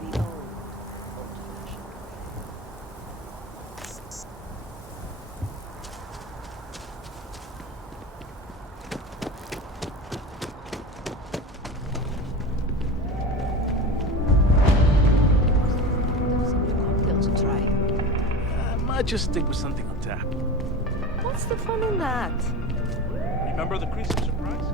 The old-fashioned cocktail to try. Might just stick with something on tap. What's the fun in that? Remember the crease of surprise?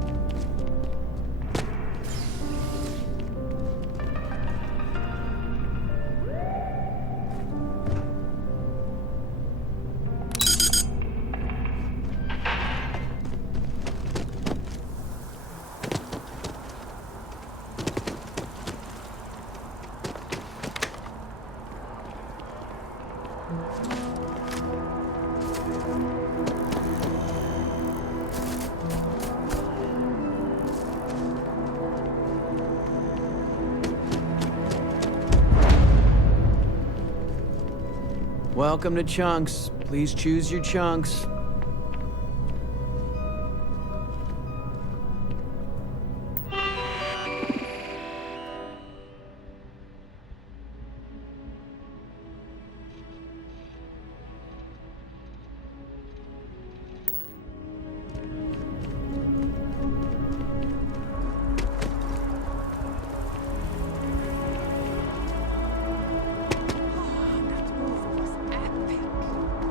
Welcome to Chunks. Please choose your chunks.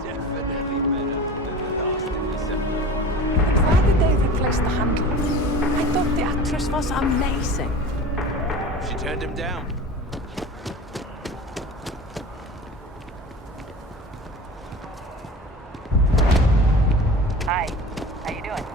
Definitely better than the last interceptor. I'm glad that they replaced the handle. I thought the actress was amazing. She turned him down. Hi, how you doing?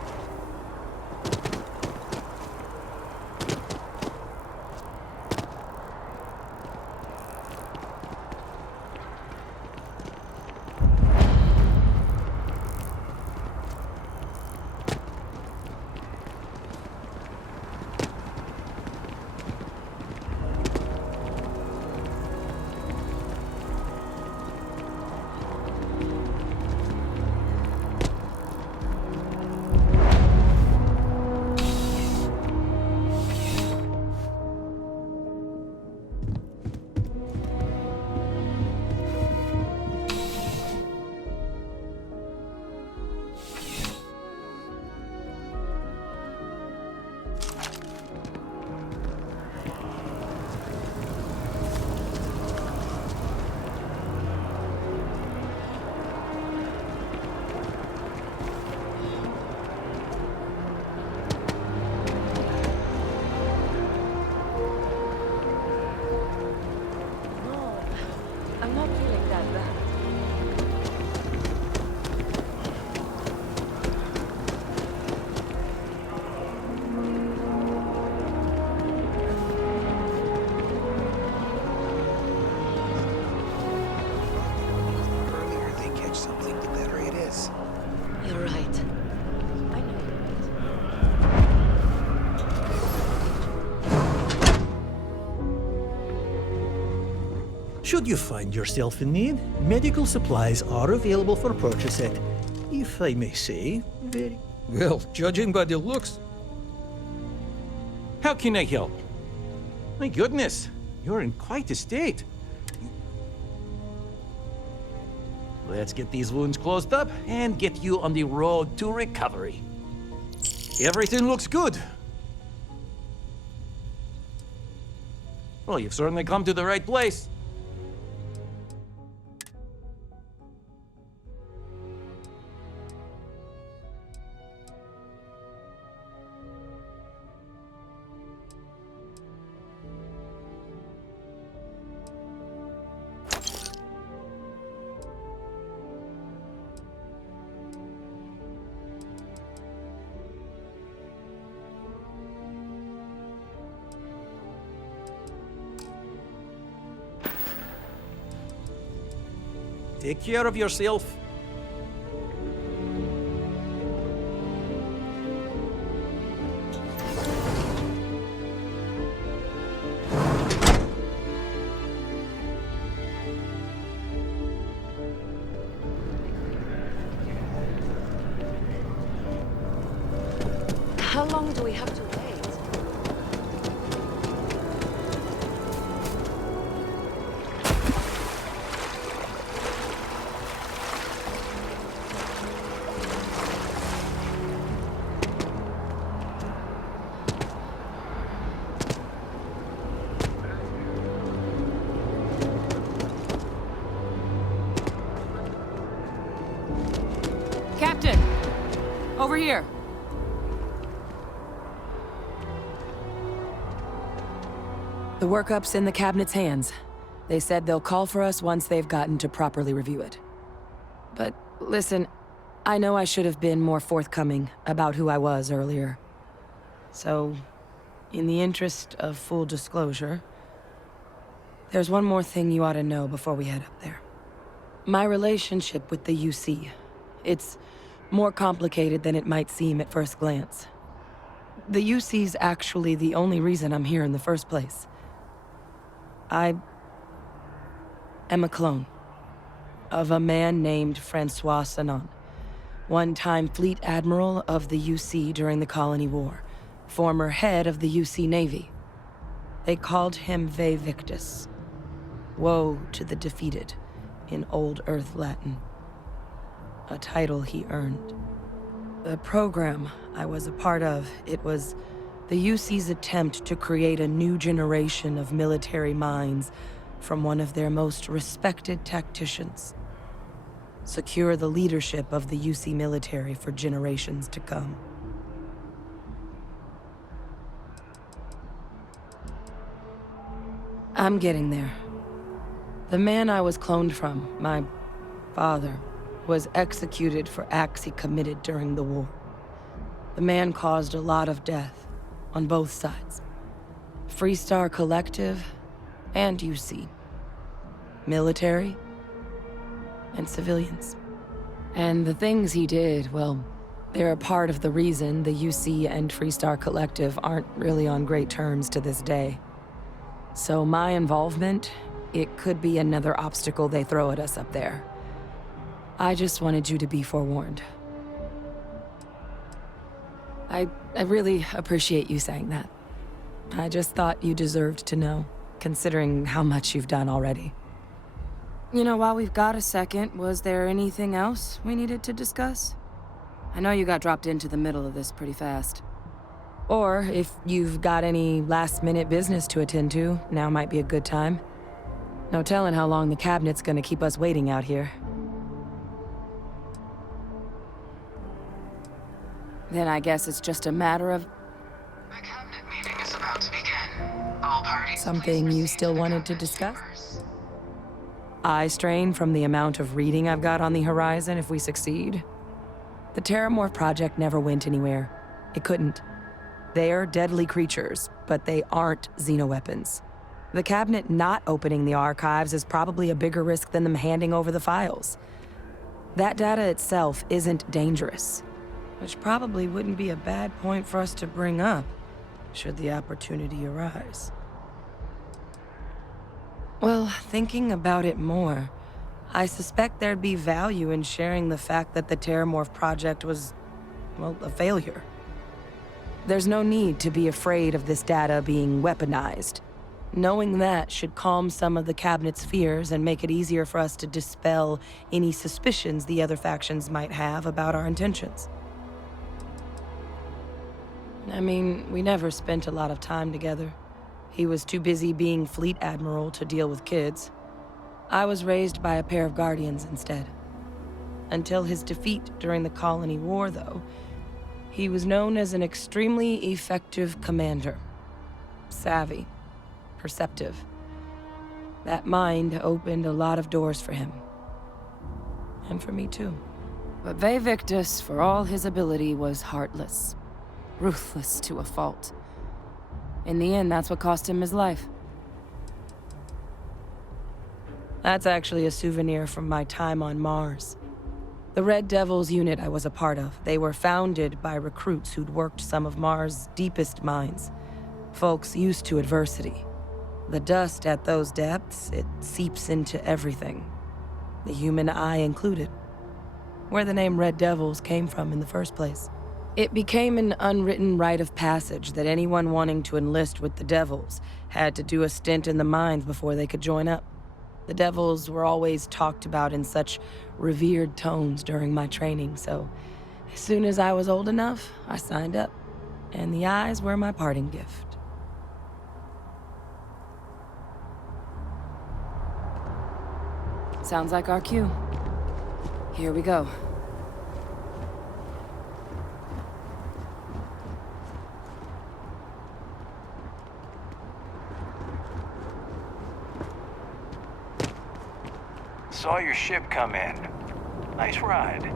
No, I'm not feeling that bad. The earlier they catch something, the better it is. You're right. I know you're right. Should you find yourself in need, medical supplies are available for purchase at, if I may say, very Well, judging by the looks. How can I help? My goodness, you're in quite a state. Let's get these wounds closed up and get you on the road to recovery. Everything looks good. Well, you've certainly come to the right place. Take care of yourself. How long do we have to wait? Over here. The workup's in the cabinet's hands. They said they'll call for us once they've gotten to properly review it. But listen, I know I should have been more forthcoming about who I was earlier. So, in the interest of full disclosure, there's one more thing you ought to know before we head up there. My relationship with the UC. It's more complicated than it might seem at first glance. The UC's actually the only reason I'm here in the first place. I am a clone of a man named Francois Sanon, one-time fleet admiral of the UC during the Colony War, former head of the UC Navy. They called him Ve Victus, woe to the defeated, in Old Earth Latin, a title he earned. The program I was a part of, it was the UC's attempt to create a new generation of military minds from one of their most respected tacticians. Secure the leadership of the UC military for generations to come. I'm getting there. The man I was cloned from, my father, was executed for acts he committed during the war. The man caused a lot of death, on both sides. Freestar Collective and UC. Military and civilians. And the things he did, well, they're a part of the reason the UC and Freestar Collective aren't really on great terms to this day. So my involvement, it could be another obstacle they throw at us up there. I just wanted you to be forewarned. I really appreciate you saying that. I just thought you deserved to know, considering how much you've done already. You know, while we've got a second, was there anything else we needed to discuss? I know you got dropped into the middle of this pretty fast. Or if you've got any last-minute business to attend to, now might be a good time. No telling how long the cabinet's gonna keep us waiting out here. Then I guess it's just a matter of... The cabinet meeting is about to begin. All parties... Something you still wanted to discuss? Eye strain from the amount of reading I've got on the horizon if we succeed. The Terramorph project never went anywhere. It couldn't. They're deadly creatures, but they aren't xenoweapons. The cabinet not opening the archives is probably a bigger risk than them handing over the files. That data itself isn't dangerous, which probably wouldn't be a bad point for us to bring up, should the opportunity arise. Well, thinking about it more, I suspect there'd be value in sharing the fact that the Terramorph project was, well, a failure. There's no need to be afraid of this data being weaponized. Knowing that should calm some of the cabinet's fears and make it easier for us to dispel any suspicions the other factions might have about our intentions. I mean, we never spent a lot of time together. He was too busy being Fleet Admiral to deal with kids. I was raised by a pair of guardians instead. Until his defeat during the Colony War, though, he was known as an extremely effective commander. Savvy. Perceptive. That mind opened a lot of doors for him. And for me, too. But Ve Victus, for all his ability, was heartless. Ruthless to a fault. In the end, that's what cost him his life. That's actually a souvenir from my time on Mars. The Red Devils unit I was a part of, they were founded by recruits who'd worked some of Mars' deepest mines. Folks used to adversity. The dust at those depths, it seeps into everything. The human eye included. Where the name Red Devils came from in the first place. It became an unwritten rite of passage that anyone wanting to enlist with the Devils had to do a stint in the mines before they could join up. The Devils were always talked about in such revered tones during my training, so as soon as I was old enough, I signed up. And the eyes were my parting gift. Sounds like our cue. Here we go. saw your ship come in. Nice ride.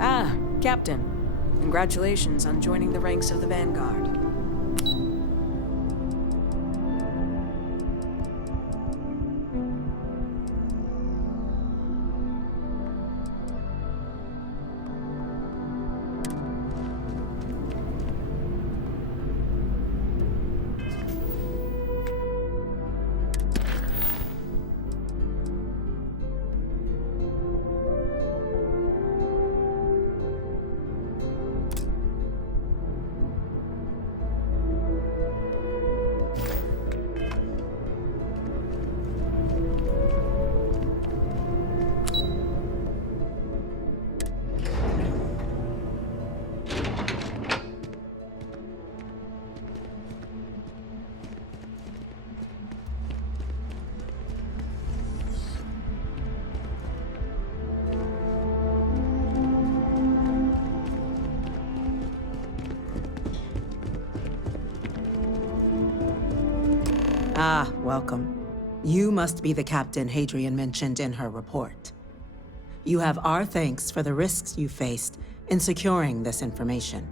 Ah, Captain. Congratulations on joining the ranks of the Vanguard. Ah, welcome. You must be the captain Hadrian mentioned in her report. You have our thanks for the risks you faced in securing this information.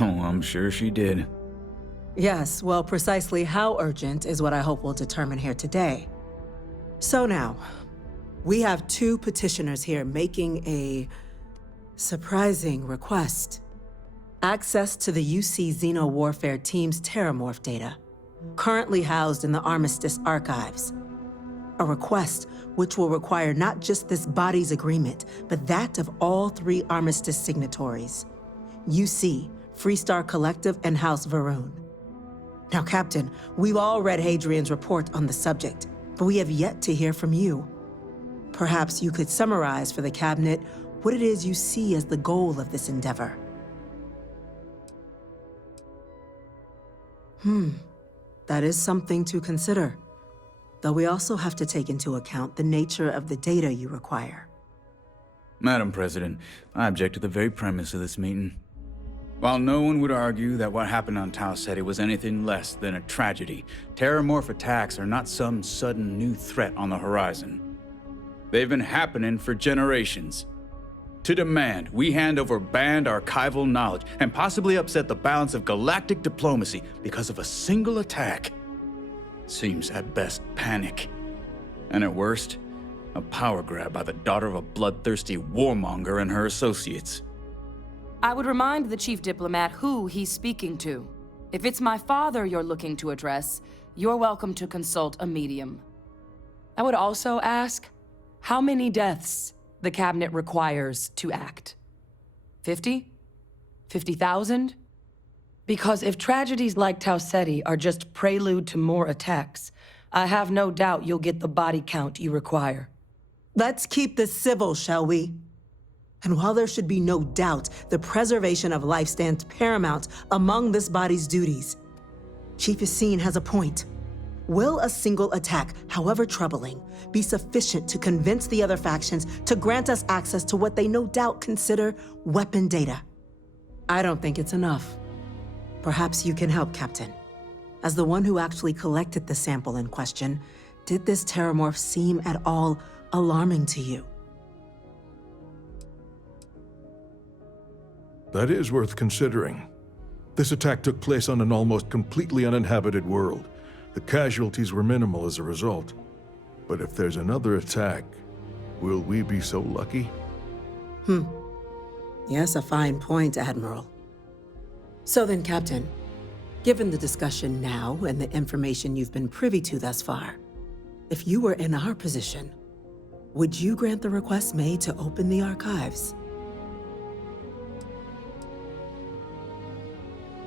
Oh, I'm sure she did. Yes, well, precisely how urgent is what I hope we'll determine here today. So now, we have two petitioners here making a surprising request. Access to the UC Xeno Warfare Team's Terramorph data, currently housed in the Armistice archives. A request which will require not just this body's agreement, but that of all three Armistice signatories. UC, Freestar Collective, and House Varun. Now, Captain, we've all read Hadrian's report on the subject, but we have yet to hear from you. Perhaps you could summarize for the Cabinet what it is you see as the goal of this endeavor. That is something to consider. Though we also have to take into account the nature of the data you require. Madam President, I object to the very premise of this meeting. While no one would argue that what happened on Tau Ceti was anything less than a tragedy, Terramorph attacks are not some sudden new threat on the horizon. They've been happening for generations. To demand we hand over banned archival knowledge and possibly upset the balance of galactic diplomacy because of a single attack seems at best panic, and at worst, a power grab by the daughter of a bloodthirsty warmonger and her associates. I would remind the chief diplomat who he's speaking to. If it's my father you're looking to address, you're welcome to consult a medium. I would also ask, how many deaths the Cabinet requires to act? 50? 50,000? Because if tragedies like Tau Ceti are just prelude to more attacks, I have no doubt you'll get the body count you require. Let's keep this civil, shall we? And while there should be no doubt the preservation of life stands paramount among this body's duties, Chief Yassine has a point. Will a single attack, however troubling, be sufficient to convince the other factions to grant us access to what they no doubt consider weapon data? I don't think it's enough. Perhaps you can help, Captain. As the one who actually collected the sample in question, did this Terramorph seem at all alarming to you? That is worth considering. This attack took place on an almost completely uninhabited world. The casualties were minimal as a result. But if there's another attack, will we be so lucky? Yes, a fine point, Admiral. So then, Captain, given the discussion now and the information you've been privy to thus far, if you were in our position, would you grant the request made to open the archives?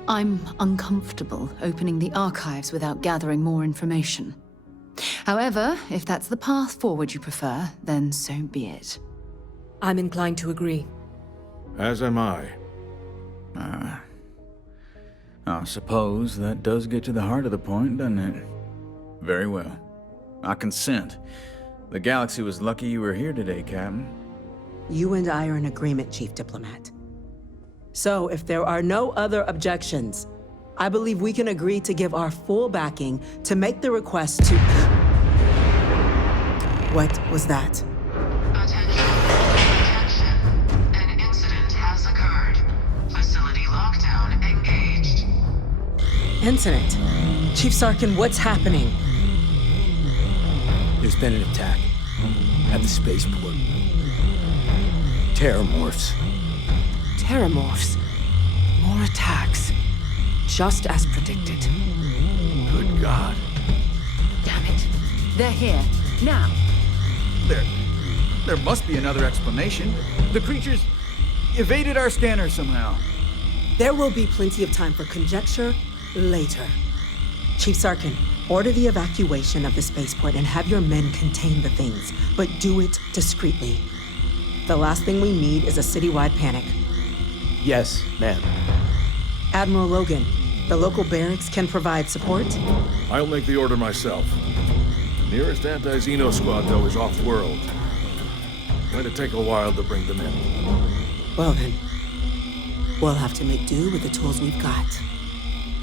I'm uncomfortable opening the archives without gathering more information. However, if that's the path forward you prefer, then so be it. I'm inclined to agree. As am I. I suppose that does get to the heart of the point, doesn't it? Very well. I consent. The galaxy was lucky you were here today, Captain. You and I are in agreement, Chief Diplomat. So, if there are no other objections, I believe we can agree to give our full backing to make the request to... What was that? Attention. An incident has occurred. Facility lockdown engaged. Incident? Chief Sarkin, what's happening? There's been an attack at the spaceport. Terramorphs. Terramorphs. More attacks. Just as predicted. Good God. Damn it. They're here. Now. There must be another explanation. The creatures evaded our scanner somehow. There will be plenty of time for conjecture later. Chief Sarkin, order the evacuation of the spaceport and have your men contain the things, but do it discreetly. The last thing we need is a citywide panic. Yes, ma'am. Admiral Logan, the local barracks can provide support? I'll make the order myself. The nearest anti-Xeno squad, though, is off-world. Going to take a while to bring them in. Well then, we'll have to make do with the tools we've got.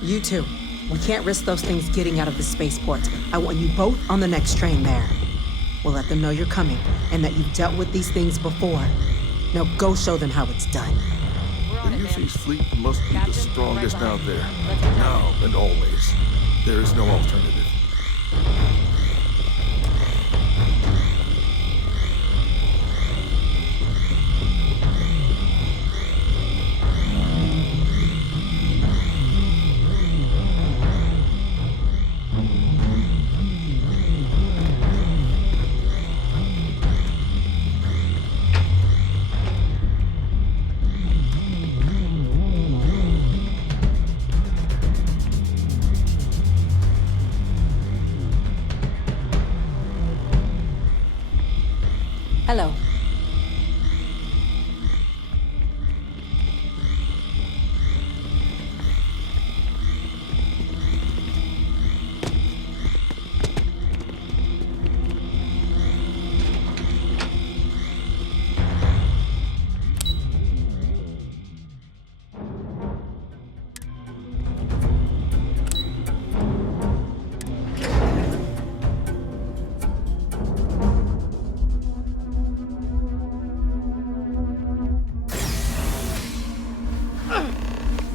You two, we can't risk those things getting out of the spaceport. I want you both on the next train there. We'll let them know you're coming and that you've dealt with these things before. Now go show them how it's done. The UC's fleet must be the strongest out there. Now and always. There is no alternative. Hello.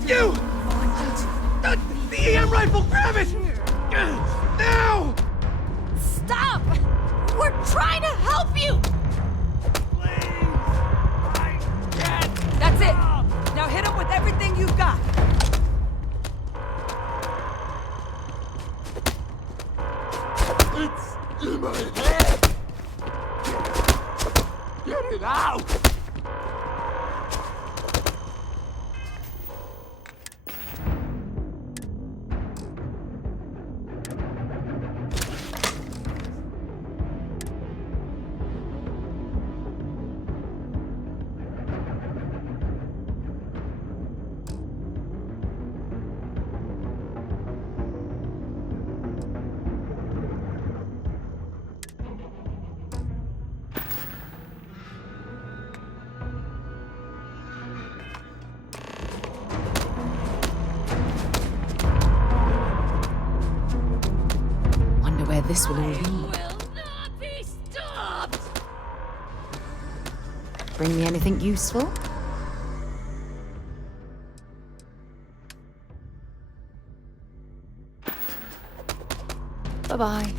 You! The EM rifle, grab it! Now! Stop! We're trying to help you! That's it! Now hit him with everything you've got! It's in my head! Get it out! This will all lead. Will not be stopped! Bring me anything useful? Bye-bye.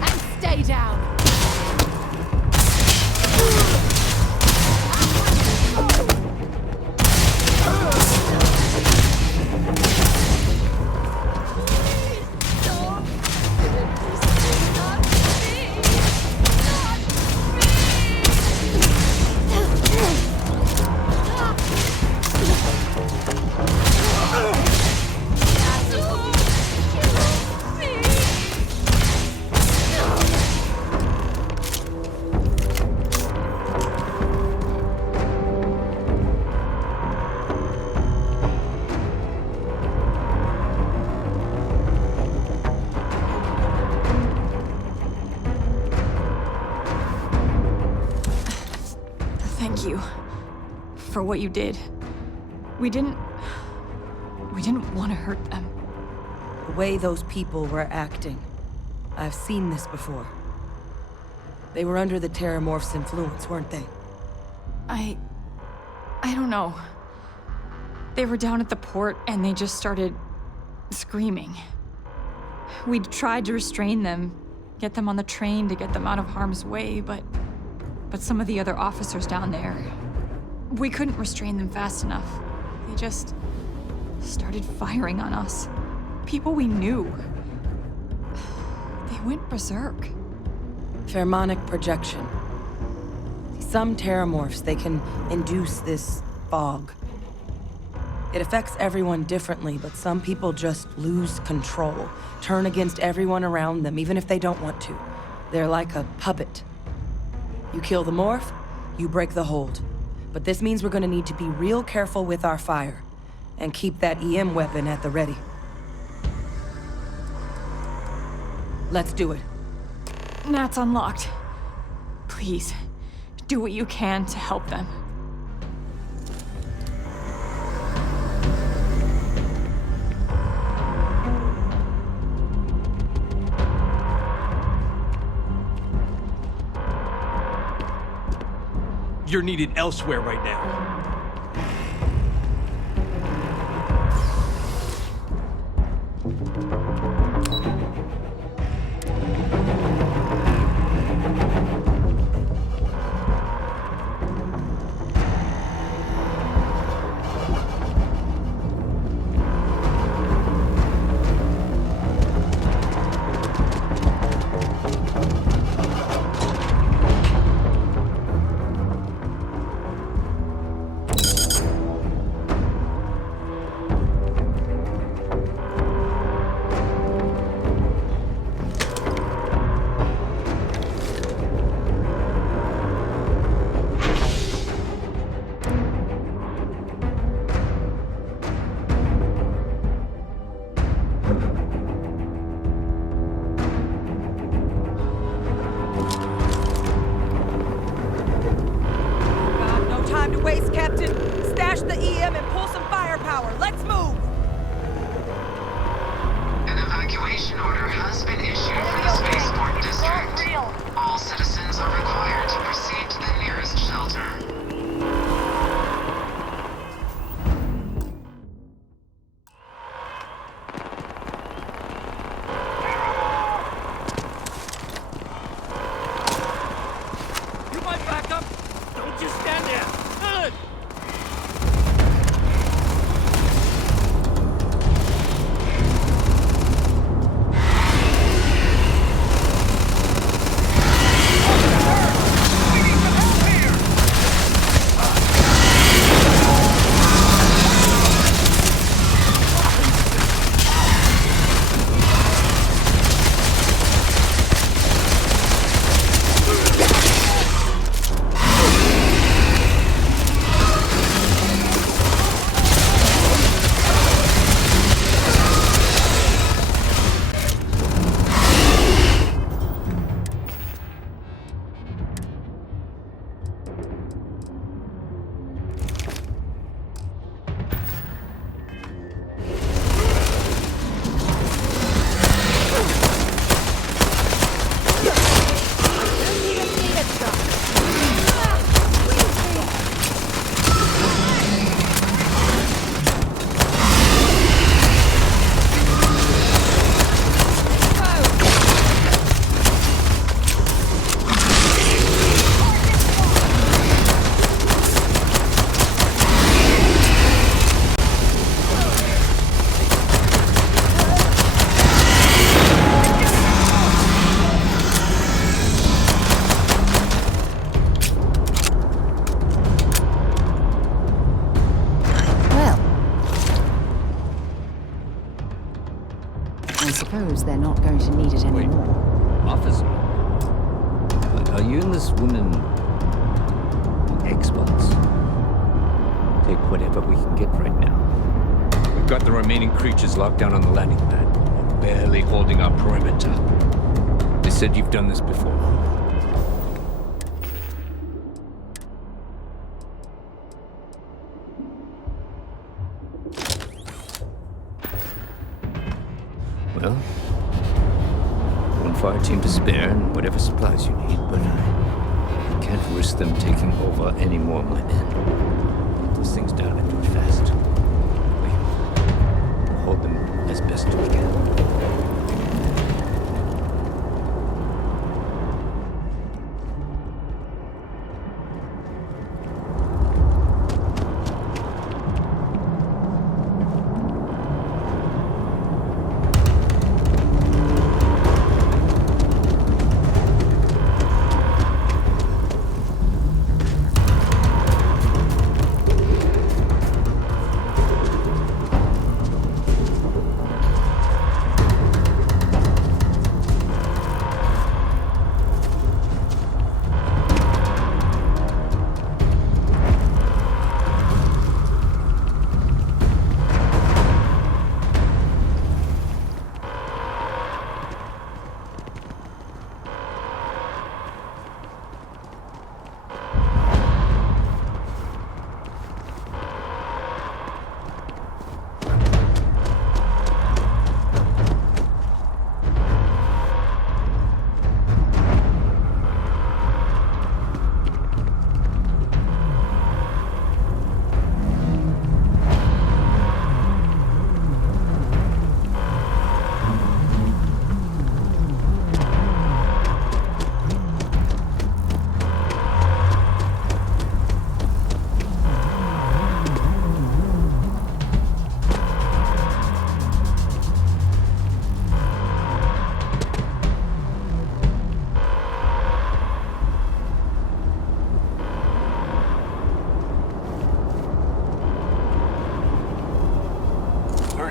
And stay down! you. For what you did. We didn't want to hurt them. The way those people were acting. I've seen this before. They were under the Terramorph's influence, weren't they? I don't know. They were down at the port and they just started screaming. We'd tried to restrain them, get them on the train to get them out of harm's way, but some of the other officers down there, we couldn't restrain them fast enough. They just started firing on us. People we knew. They went berserk. Pheromonic projection. Some Terramorphs, they can induce this fog. It affects everyone differently, but some people just lose control, turn against everyone around them, even if they don't want to. They're like a puppet. You kill the morph, you break the hold. But this means we're gonna need to be real careful with our fire, and keep that EM weapon at the ready. Let's do it. Nat's unlocked. Please, do what you can to help them. You're needed elsewhere right now. They're not going to need it anymore. Wait, officer, are you and this woman Xbox? Take whatever we can get right now. We've got the remaining creatures locked down on the landing pad. We're barely holding our perimeter. They said you've done this before. team to spare and whatever supplies you need, but I can't risk them taking over any more of my men. Get those things down and do it fast. We'll hold them as best we can.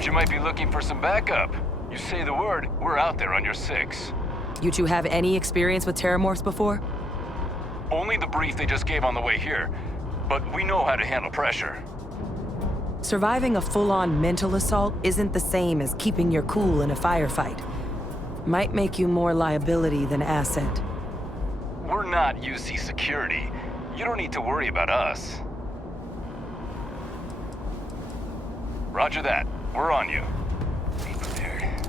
You might be looking for some backup. You say the word, we're out there on your 6. You two have any experience with terramorphs before? Only the brief they just gave on the way here, but we know how to handle pressure. Surviving a full-on mental assault isn't the same as keeping your cool in a firefight. Might make you more liability than asset. We're not UC security. You don't need to worry about us. Roger that. We're on you. Be prepared.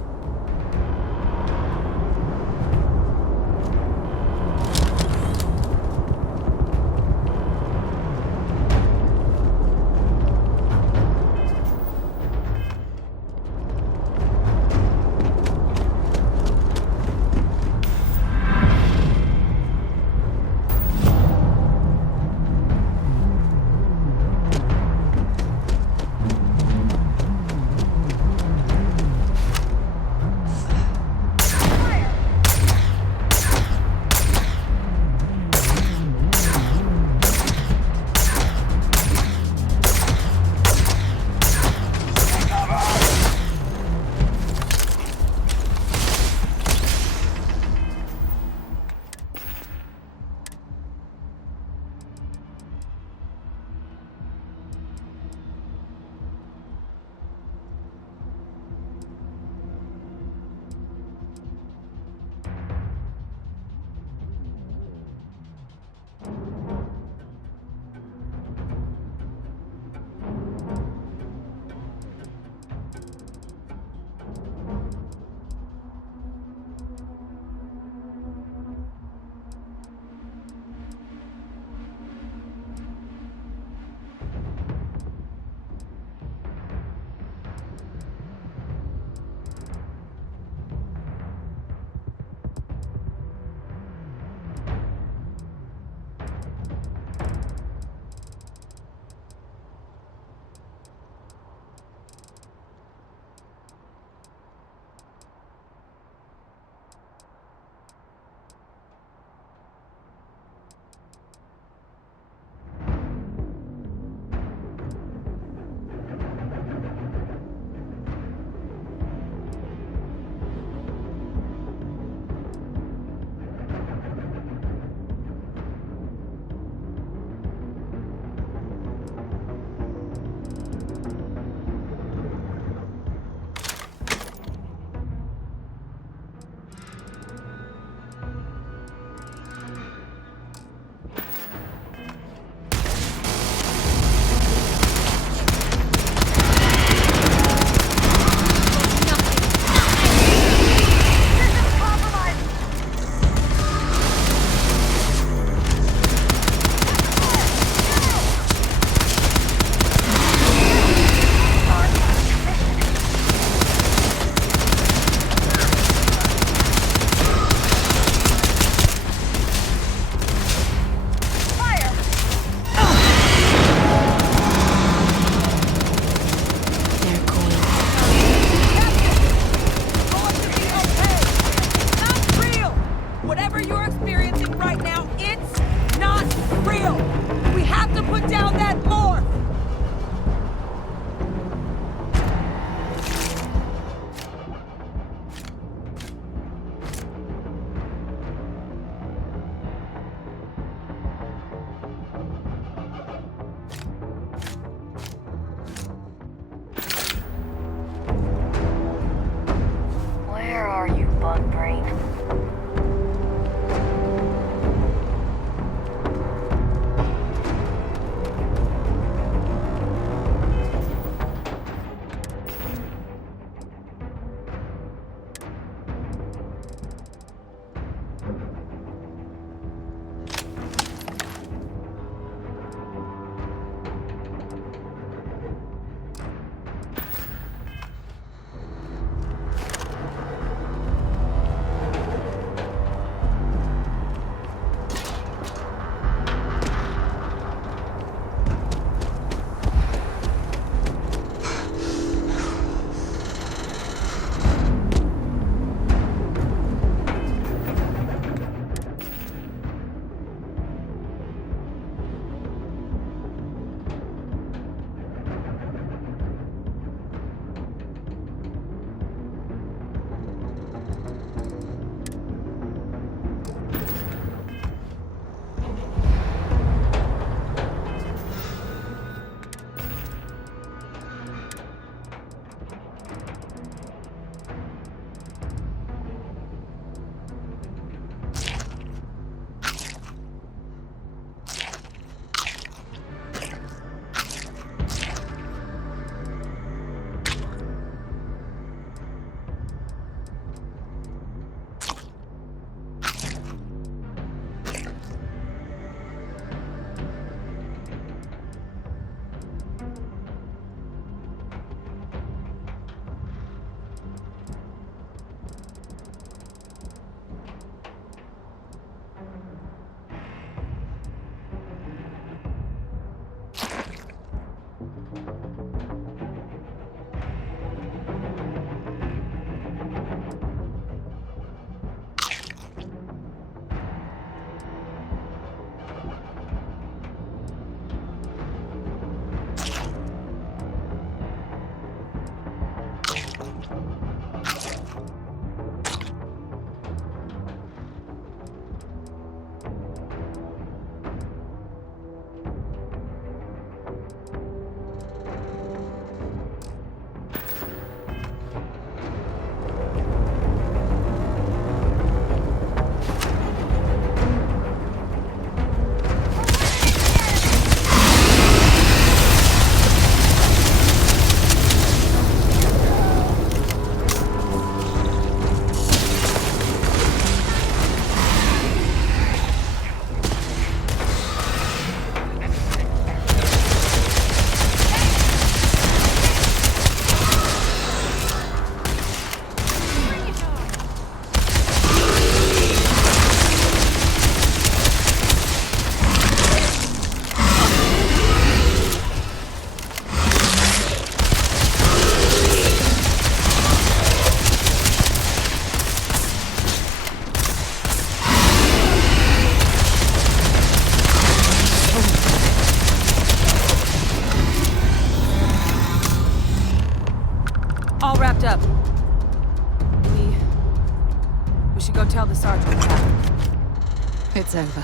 It's over.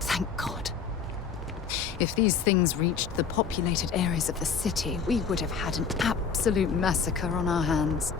Thank God. If these things reached the populated areas of the city, we would have had an absolute massacre on our hands.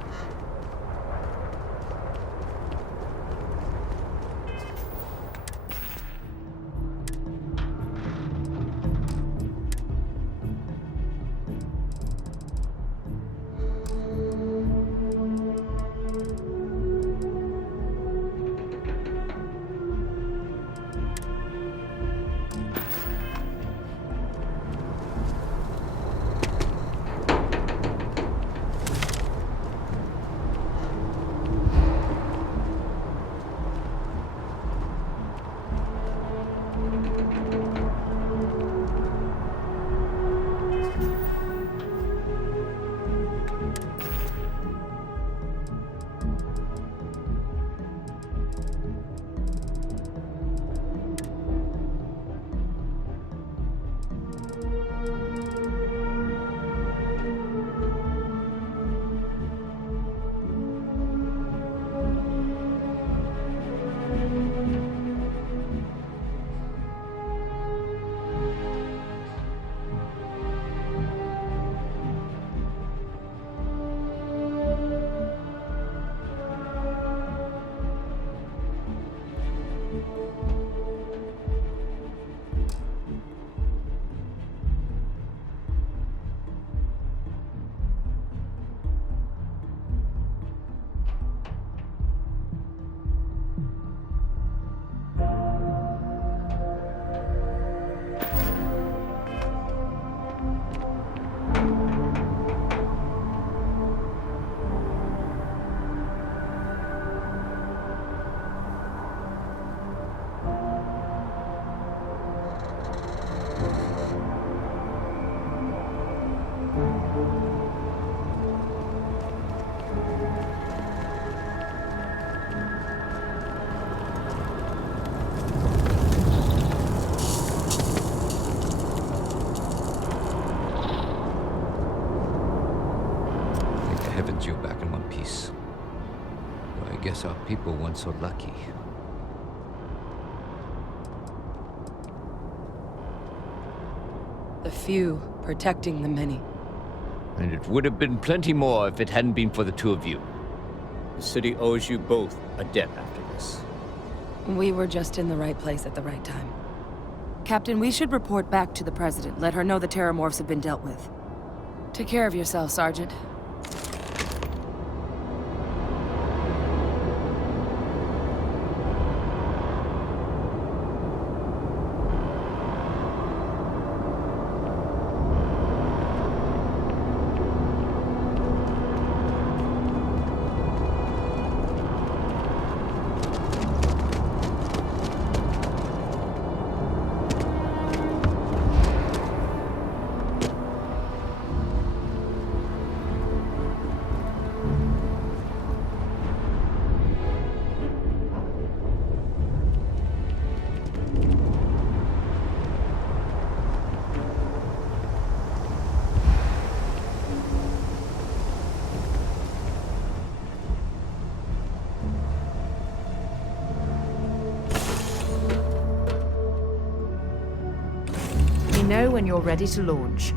You're back in one piece. Well, I guess our people weren't so lucky. The few protecting the many. And it would have been plenty more if it hadn't been for the two of you. The city owes you both a debt after this. We were just in the right place at the right time. Captain, we should report back to the President. Let her know the Terramorphs have been dealt with. Take care of yourself, Sergeant. Know when you're ready to launch.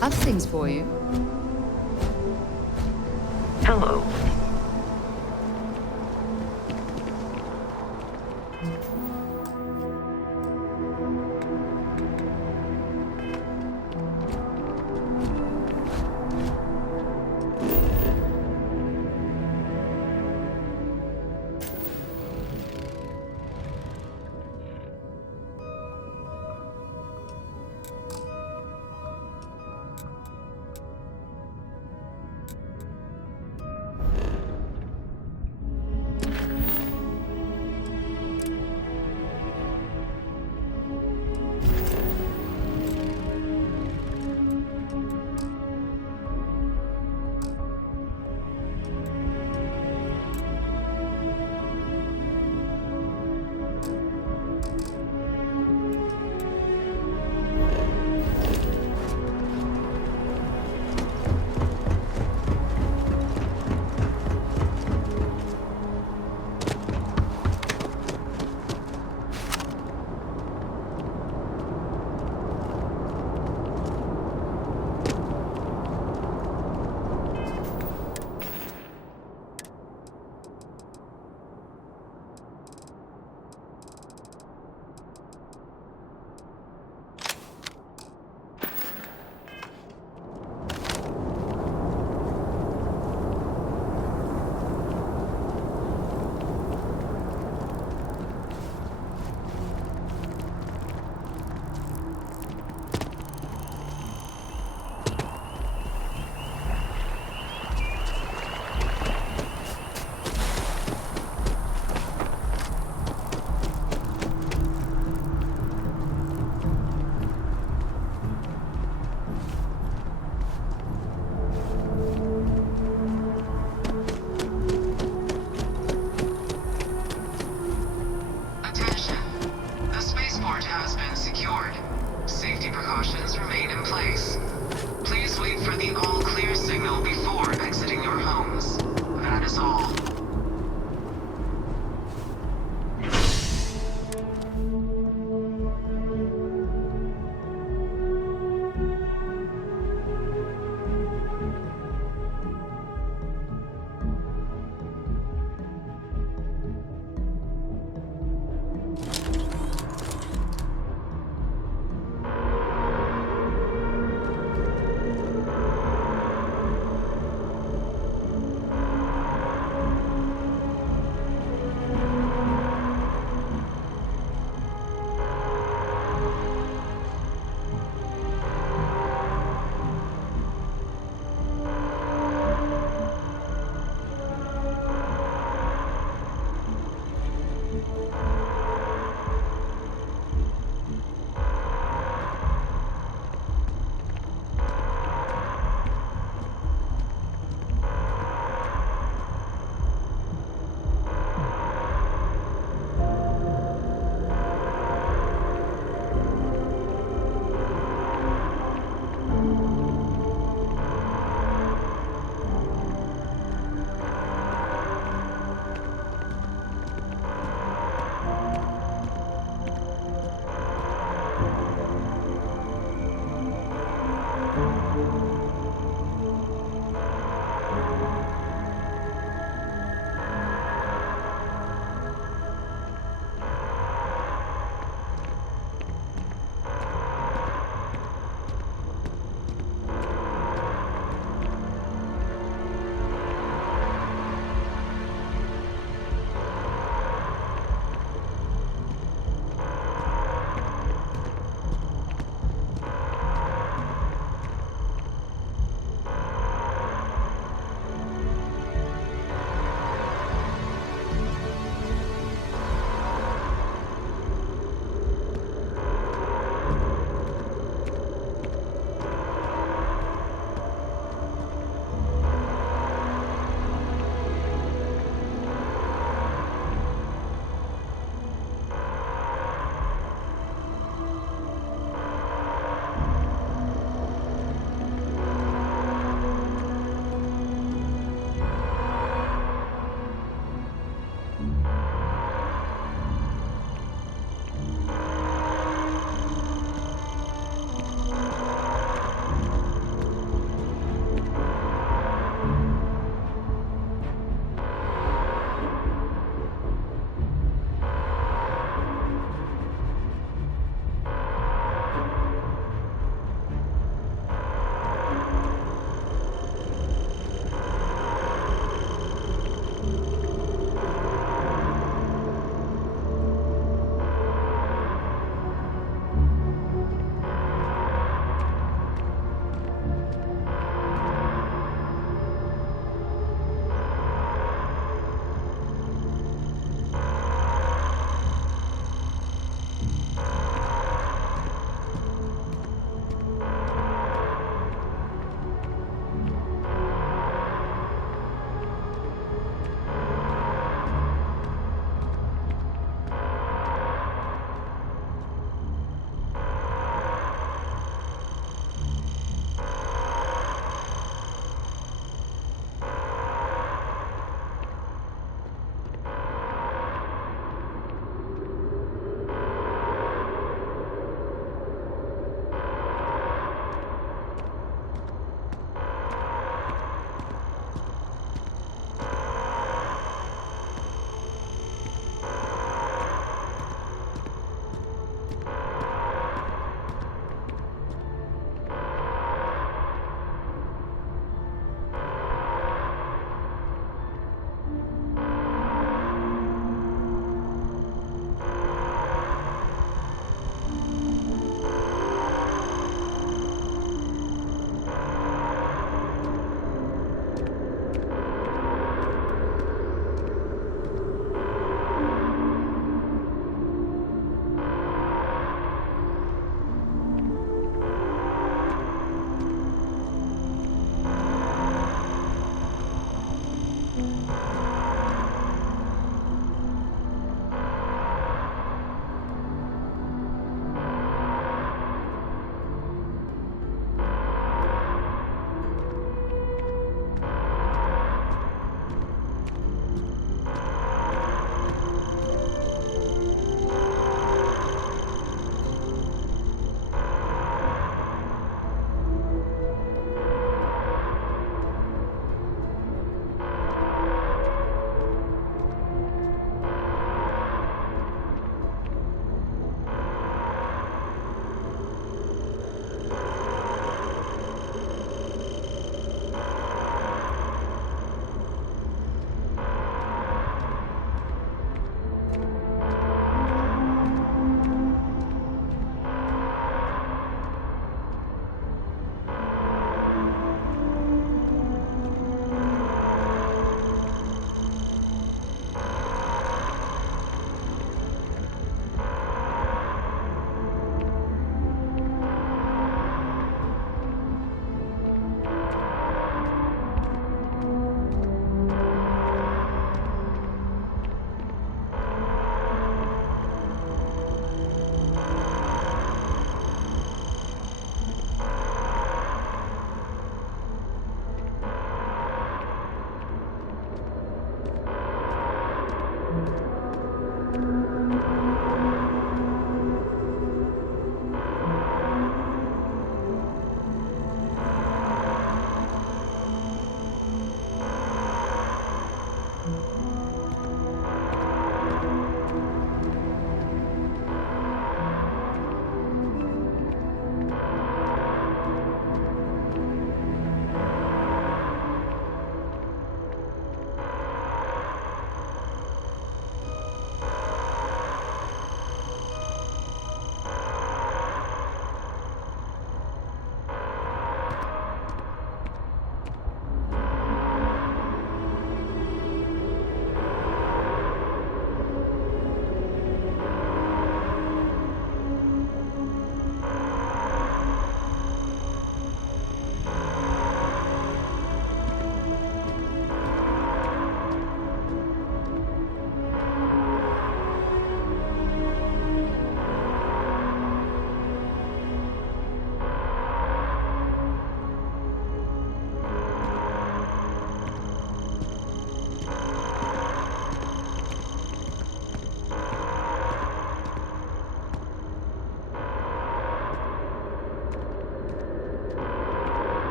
Have things for you. Hello.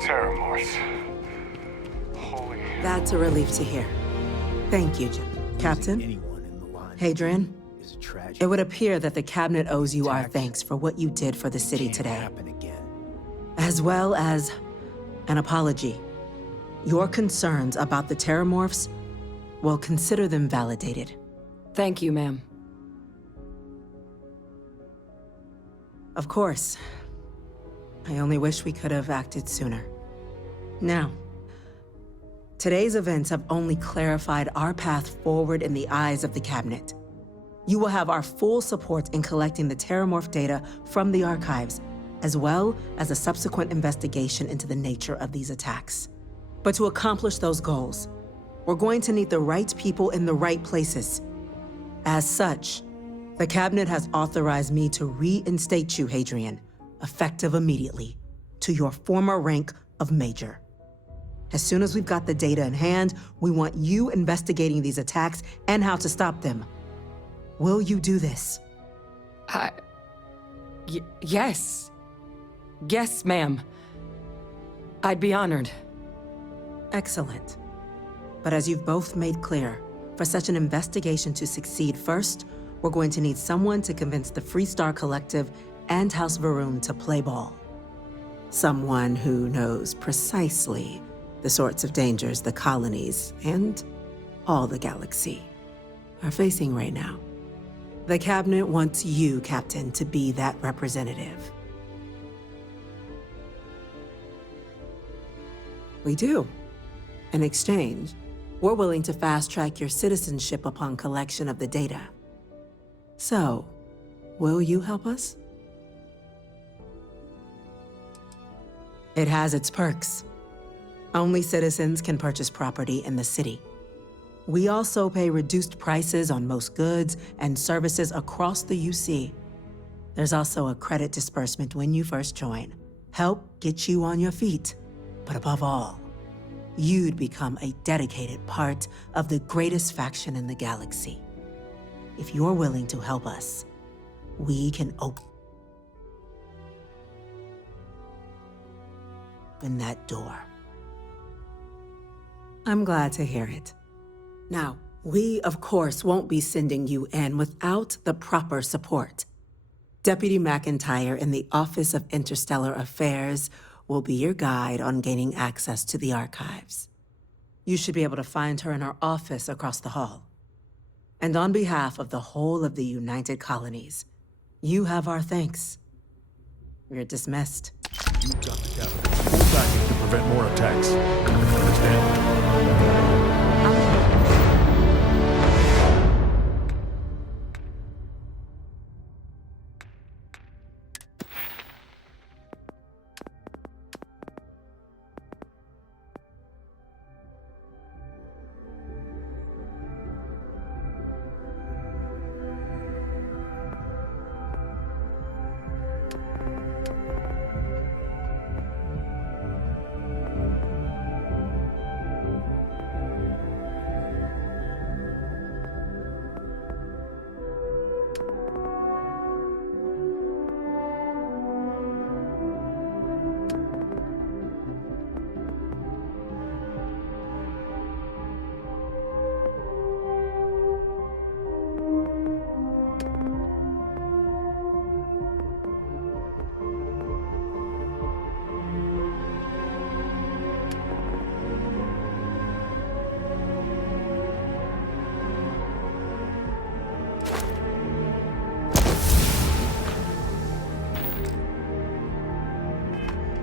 Terramorphs. Holy... That's a relief to hear. Thank you, Captain. Hadrian, it would appear that the Cabinet owes you our thanks for what you did for the city today. As well as an apology. Your concerns about the Terramorphs, well, consider them validated. Thank you, ma'am. Of course. I only wish we could have acted sooner. Now, today's events have only clarified our path forward in the eyes of the Cabinet. You will have our full support in collecting the Terramorph data from the archives, as well as a subsequent investigation into the nature of these attacks. But to accomplish those goals, we're going to need the right people in the right places. As such, the Cabinet has authorized me to reinstate you, Hadrian, effective immediately, to your former rank of Major. As soon as we've got the data in hand, we want you investigating these attacks and how to stop them. Will you do this? Yes. Yes, ma'am. I'd be honored. Excellent. But as you've both made clear, for such an investigation to succeed first, we're going to need someone to convince the Freestar Collective and House Varun to play ball. Someone who knows precisely the sorts of dangers the colonies and all the galaxy are facing right now. The Cabinet wants you, Captain, to be that representative. We do. In exchange, we're willing to fast-track your citizenship upon collection of the data. So, will you help us? It has its perks. Only citizens can purchase property in the city. We also pay reduced prices on most goods and services across the UC. There's also a credit disbursement when you first join. Help get you on your feet. But above all, you'd become a dedicated part of the greatest faction in the galaxy. If you're willing to help us, we can open that door. I'm glad to hear it. Now, we, of course, won't be sending you in without the proper support. Deputy McIntyre in the Office of Interstellar Affairs will be your guide on gaining access to the archives. you should be able to find her in her office across the hall. And on behalf of the whole of the United Colonies, you have our thanks. You're dismissed. You've got the capital. Hold back to prevent more attacks. Understand?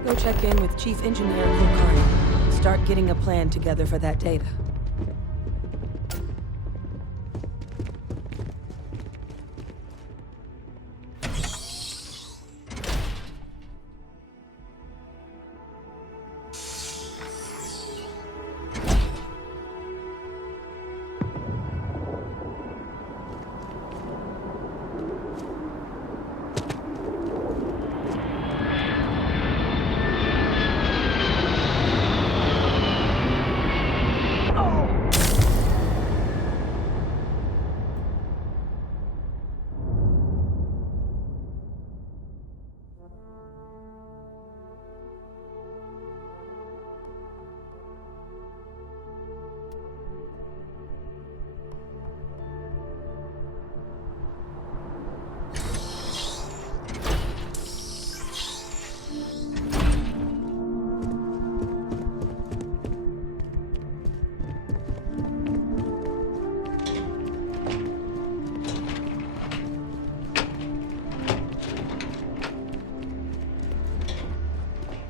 Go check in with Chief Engineer Kulkarni. Start getting a plan together for that data.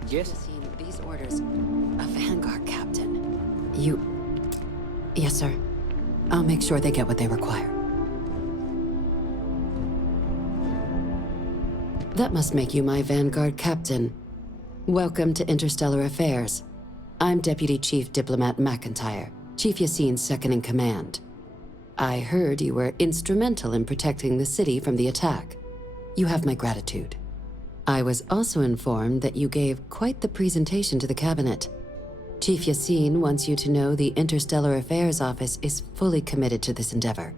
Yes? These orders. A Vanguard captain. You... Yes, sir. I'll make sure they get what they require. That must make you my Vanguard captain. Welcome to Interstellar Affairs. I'm Deputy Chief Diplomat McIntyre, Chief Yassine's second-in-command. I heard you were instrumental in protecting the city from the attack. You have my gratitude. I was also informed that you gave quite the presentation to the cabinet. Chief Yassine wants you to know the Interstellar Affairs Office is fully committed to this endeavor,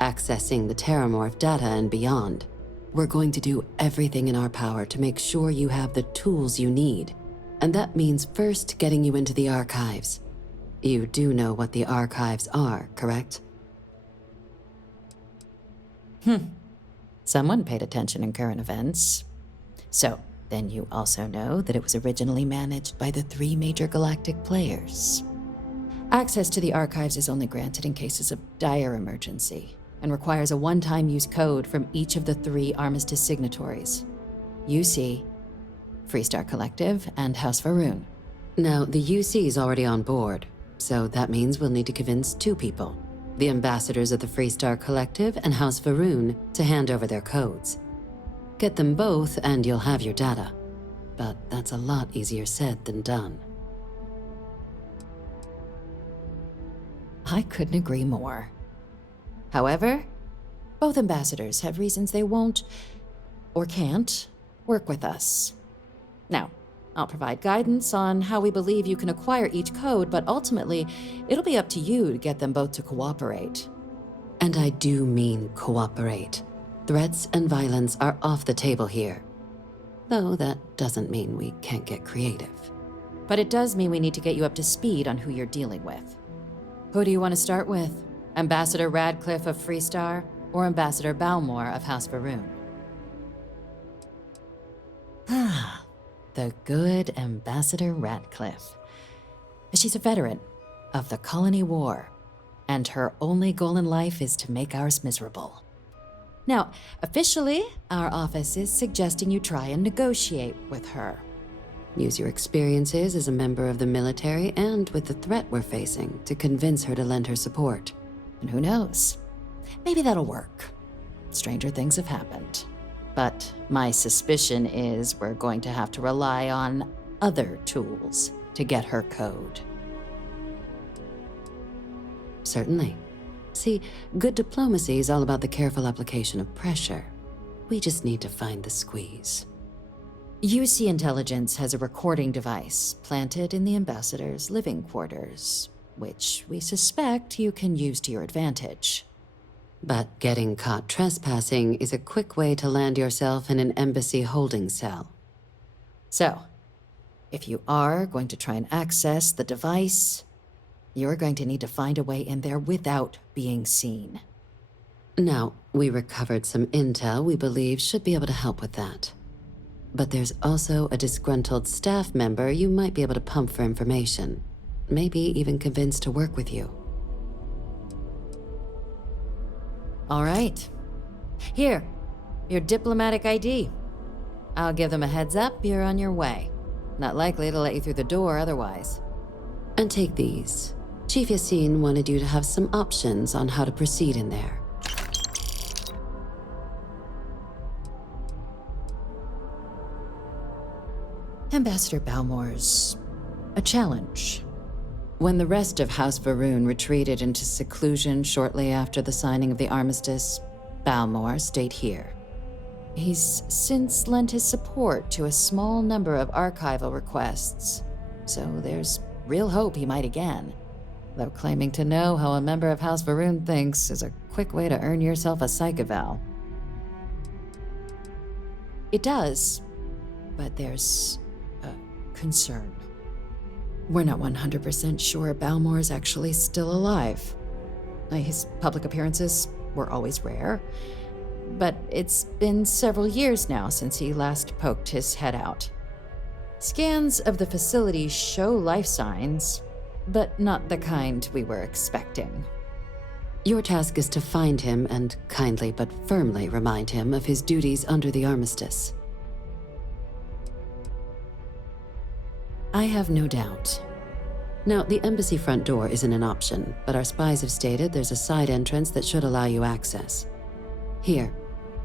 accessing the Terramorph data and beyond. We're going to do everything in our power to make sure you have the tools you need, and that means first getting you into the archives. You do know what the archives are, correct? Someone paid attention in current events. So, then you also know that it was originally managed by the 3 major galactic players. Access to the archives is only granted in cases of dire emergency, and requires a one-time use code from each of the 3 Armistice signatories. UC, Freestar Collective, and House Varun. Now, the UC's already on board, so that means we'll need to convince 2 people. The ambassadors of the Freestar Collective and House Varun to hand over their codes. Get them both and you'll have your data. But that's a lot easier said than done. I couldn't agree more. However, both ambassadors have reasons they won't, or can't, work with us. Now, I'll provide guidance on how we believe you can acquire each code, but ultimately, it'll be up to you to get them both to cooperate. And I do mean cooperate. Threats and violence are off the table here. Though that doesn't mean we can't get creative. But it does mean we need to get you up to speed on who you're dealing with. Who do you want to start with? Ambassador Radcliffe of Freestar, or Ambassador Balmore of House Varun? The good Ambassador Radcliffe. She's a veteran, of the Colony War, and her only goal in life is to make ours miserable. Now, officially, our office is suggesting you try and negotiate with her. Use your experiences as a member of the military and with the threat we're facing to convince her to lend her support. And who knows? Maybe that'll work. Stranger things have happened. But my suspicion is we're going to have to rely on other tools to get her code. Certainly. See, good diplomacy is all about the careful application of pressure. We just need to find the squeeze. UC Intelligence has a recording device planted in the ambassador's living quarters, which we suspect you can use to your advantage. But getting caught trespassing is a quick way to land yourself in an embassy holding cell. So, if you are going to try and access the device, you're going to need to find a way in there without being seen. Now, we recovered some intel we believe should be able to help with that. But there's also a disgruntled staff member you might be able to pump for information. Maybe even convince to work with you. All right. Here, your diplomatic ID. I'll give them a heads up, you're on your way. Not likely to let you through the door otherwise. And take these. Chief Yassine wanted you to have some options on how to proceed in there. Ambassador Balmore's a challenge. When the rest of House Varun retreated into seclusion shortly after the signing of the armistice, Balmore stayed here. He's since lent his support to a small number of archival requests, so there's real hope he might again. Though claiming to know how a member of House Varun thinks is a quick way to earn yourself a psych eval. It does, but there's a concern. We're not 100% sure Balmore's actually still alive. His public appearances were always rare, but it's been several years now since he last poked his head out. Scans of the facility show life signs, but not the kind we were expecting. Your task is to find him and kindly but firmly remind him of his duties under the armistice. I have no doubt. Now, the embassy front door isn't an option, but our spies have stated there's a side entrance that should allow you access. Here,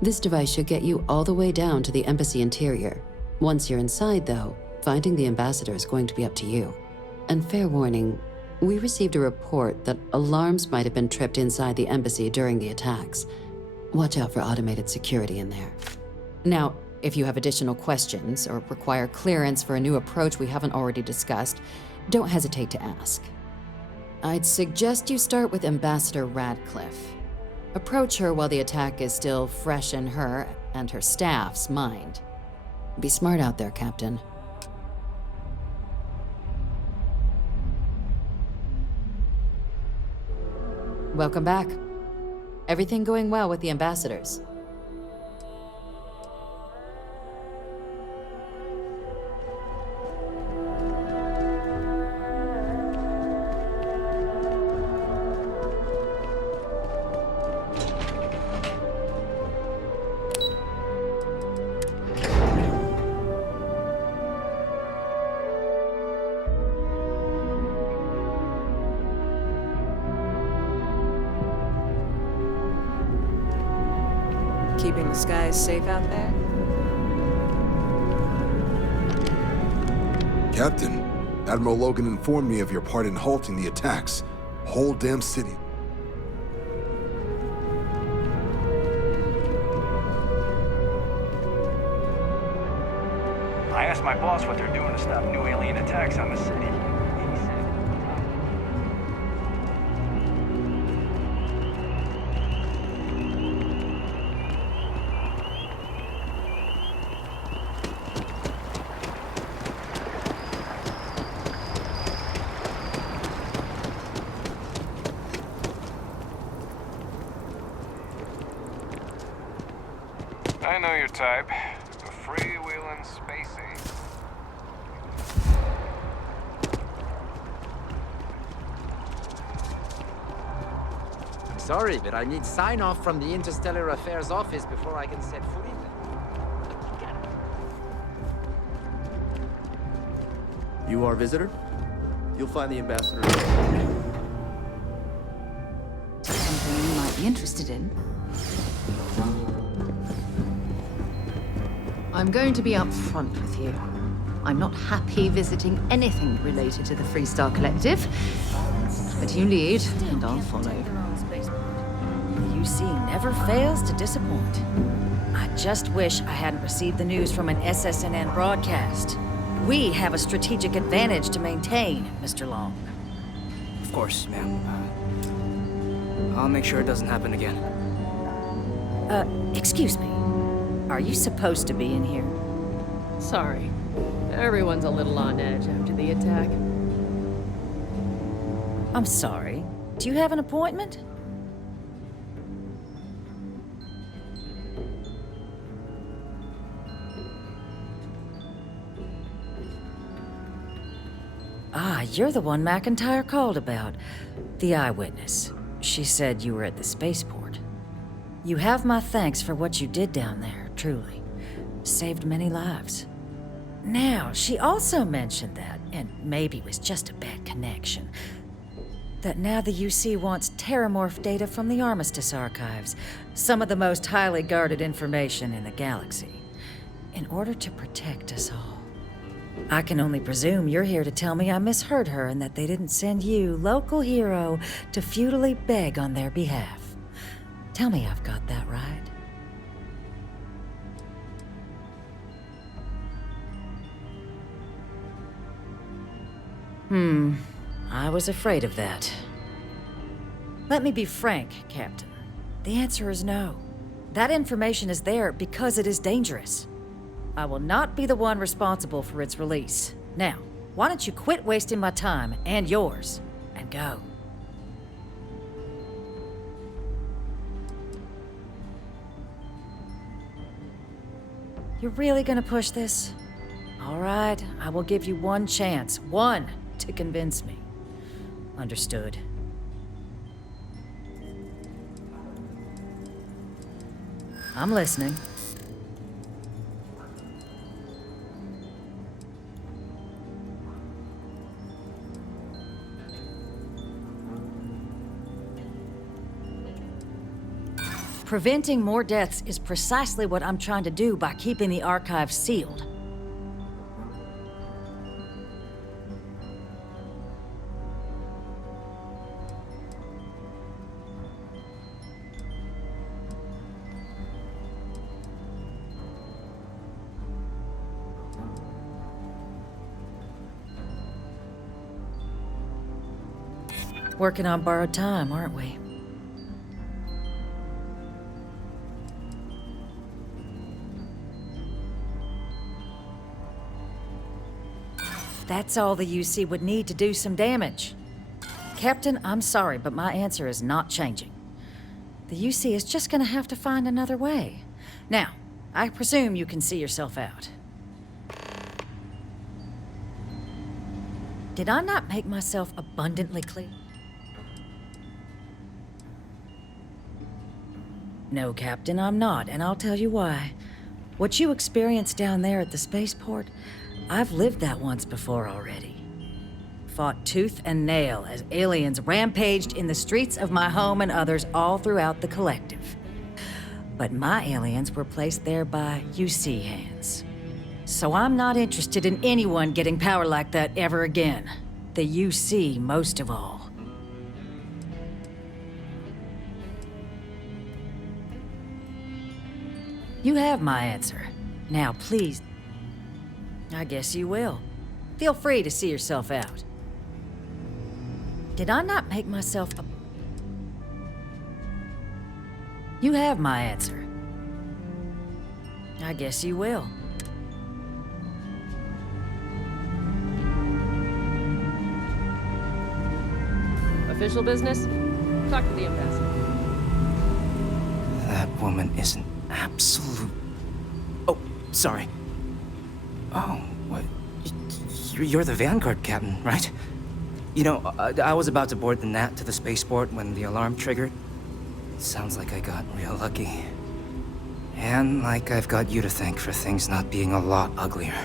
this device should get you all the way down to the embassy interior. Once you're inside, though, finding the ambassador is going to be up to you. And fair warning, we received a report that alarms might have been tripped inside the embassy during the attacks. Watch out for automated security in there. Now, if you have additional questions or require clearance for a new approach we haven't already discussed, don't hesitate to ask. I'd suggest you start with Ambassador Radcliffe. Approach her while the attack is still fresh in her and her staff's mind. Be smart out there, Captain. Welcome back. Everything going well with the ambassadors? Keeping the skies safe out there? Captain, Admiral Logan informed me of your part in halting the attacks. Whole damn city. I asked my boss what they're doing to stop new alien attacks on the city. I know your type. A freewheeling spacey. Sorry, but I need sign-off from the Interstellar Affairs office before I can set foot in there. You are a visitor? You'll find the ambassador. Something you might be interested in. I'm going to be upfront with you. I'm not happy visiting anything related to the Freestar Collective. But you lead, and I'll follow. The UC never fails to disappoint. I just wish I hadn't received the news from an SSNN broadcast. We have a strategic advantage to maintain, Mr. Long. Of course, ma'am. I'll make sure it doesn't happen again. Excuse me. Are you supposed to be in here? Sorry. Everyone's a little on edge after the attack. I'm sorry. Do you have an appointment? Ah, you're the one McIntyre called about. The eyewitness. She said you were at the spaceport. You have my thanks for what you did down there, truly. Saved many lives. Now, she also mentioned that, and maybe it was just a bad connection, that now the UC wants terramorph data from the Armistice archives, some of the most highly guarded information in the galaxy, in order to protect us all. I can only presume you're here to tell me I misheard her and that they didn't send you, local hero, to futilely beg on their behalf. Tell me I've got that right. I was afraid of that. Let me be frank, Captain. The answer is no. That information is there because it is dangerous. I will not be the one responsible for its release. Now, why don't you quit wasting my time and yours, and go? You're really gonna push this? All right, I will give you one chance. One, to convince me. Understood. I'm listening. Preventing more deaths is precisely what I'm trying to do by keeping the archives sealed. Working on borrowed time, aren't we? That's all the UC would need to do some damage. Captain, I'm sorry, but my answer is not changing. The UC is just gonna have to find another way. Now, I presume you can see yourself out. Did I not make myself abundantly clear? No, Captain, I'm not, and I'll tell you why. What you experienced down there at the spaceport, I've lived that once before already. Fought tooth and nail as aliens rampaged in the streets of my home and others all throughout the collective. But my aliens were placed there by UC hands. So I'm not interested in anyone getting power like that ever again. The UC most of all. You have my answer. Now, please. I guess you will. Feel free to see yourself out. Did I not make myself a... You have my answer. I guess you will. Official business? Talk to the ambassador. That woman is an absolute... Oh, sorry. Oh, what? You're the Vanguard captain, right? You know, I was about to board the Nat to the spaceport when the alarm triggered. Sounds like I got real lucky. And like I've got you to thank for things not being a lot uglier.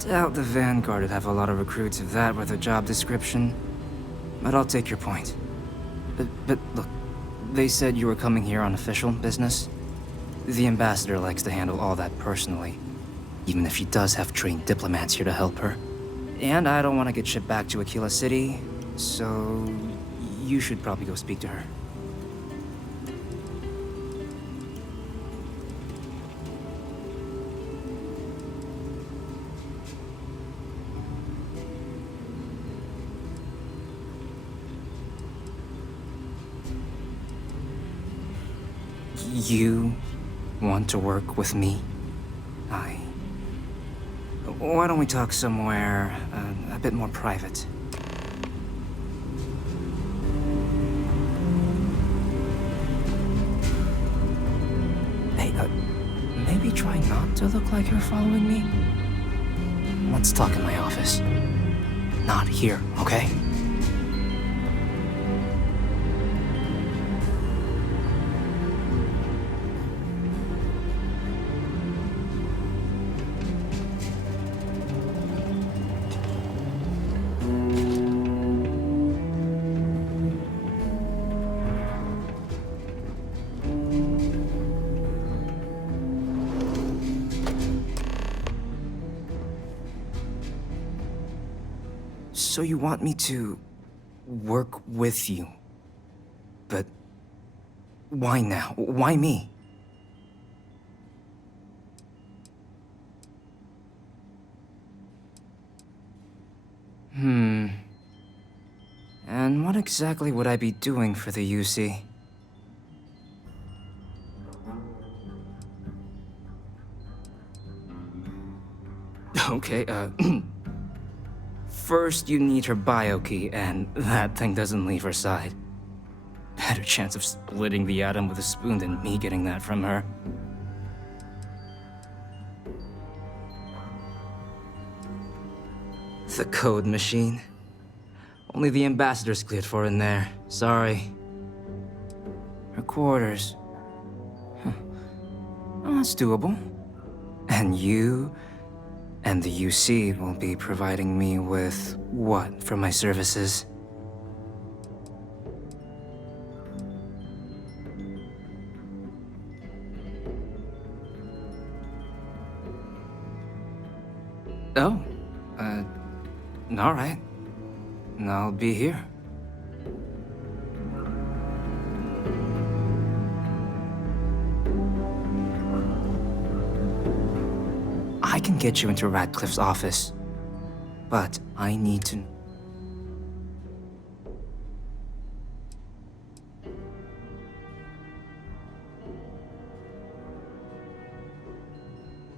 Doubt the Vanguard would have a lot of recruits if that were the job description. But I'll take your point. But look, they said you were coming here on official business. The ambassador likes to handle all that personally, even if she does have trained diplomats here to help her. And I don't want to get shipped back to Aquila City, so you should probably go speak to her. You want to work with me? Why don't we talk somewhere a bit more private? Hey, maybe try not to look like you're following me? Let's talk in my office. Not here, okay? So you want me to work with you? But why now? Why me? And what exactly would I be doing for the UC? Okay, first, you need her bio key, and that thing doesn't leave her side. Better chance of splitting the atom with a spoon than me getting that from her. The code machine. Only the ambassador's cleared for in there. Sorry. Her quarters. Oh, that's doable. And you and the UC will be providing me with what for my services? Oh, all right. I'll be here. I can get you into Radcliffe's office, but I need to...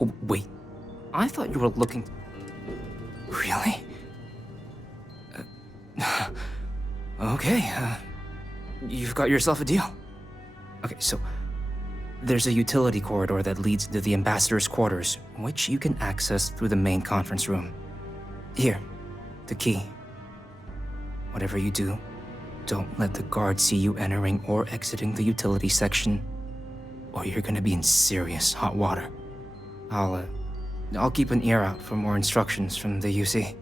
Oh, wait, I thought you were looking... Really? Okay, you've got yourself a deal. Okay, so there's a utility corridor that leads into the ambassador's quarters, which you can access through the main conference room. Here, the key. Whatever you do, don't let the guards see you entering or exiting the utility section, or you're gonna be in serious hot water. I'll keep an ear out for more instructions from the UC.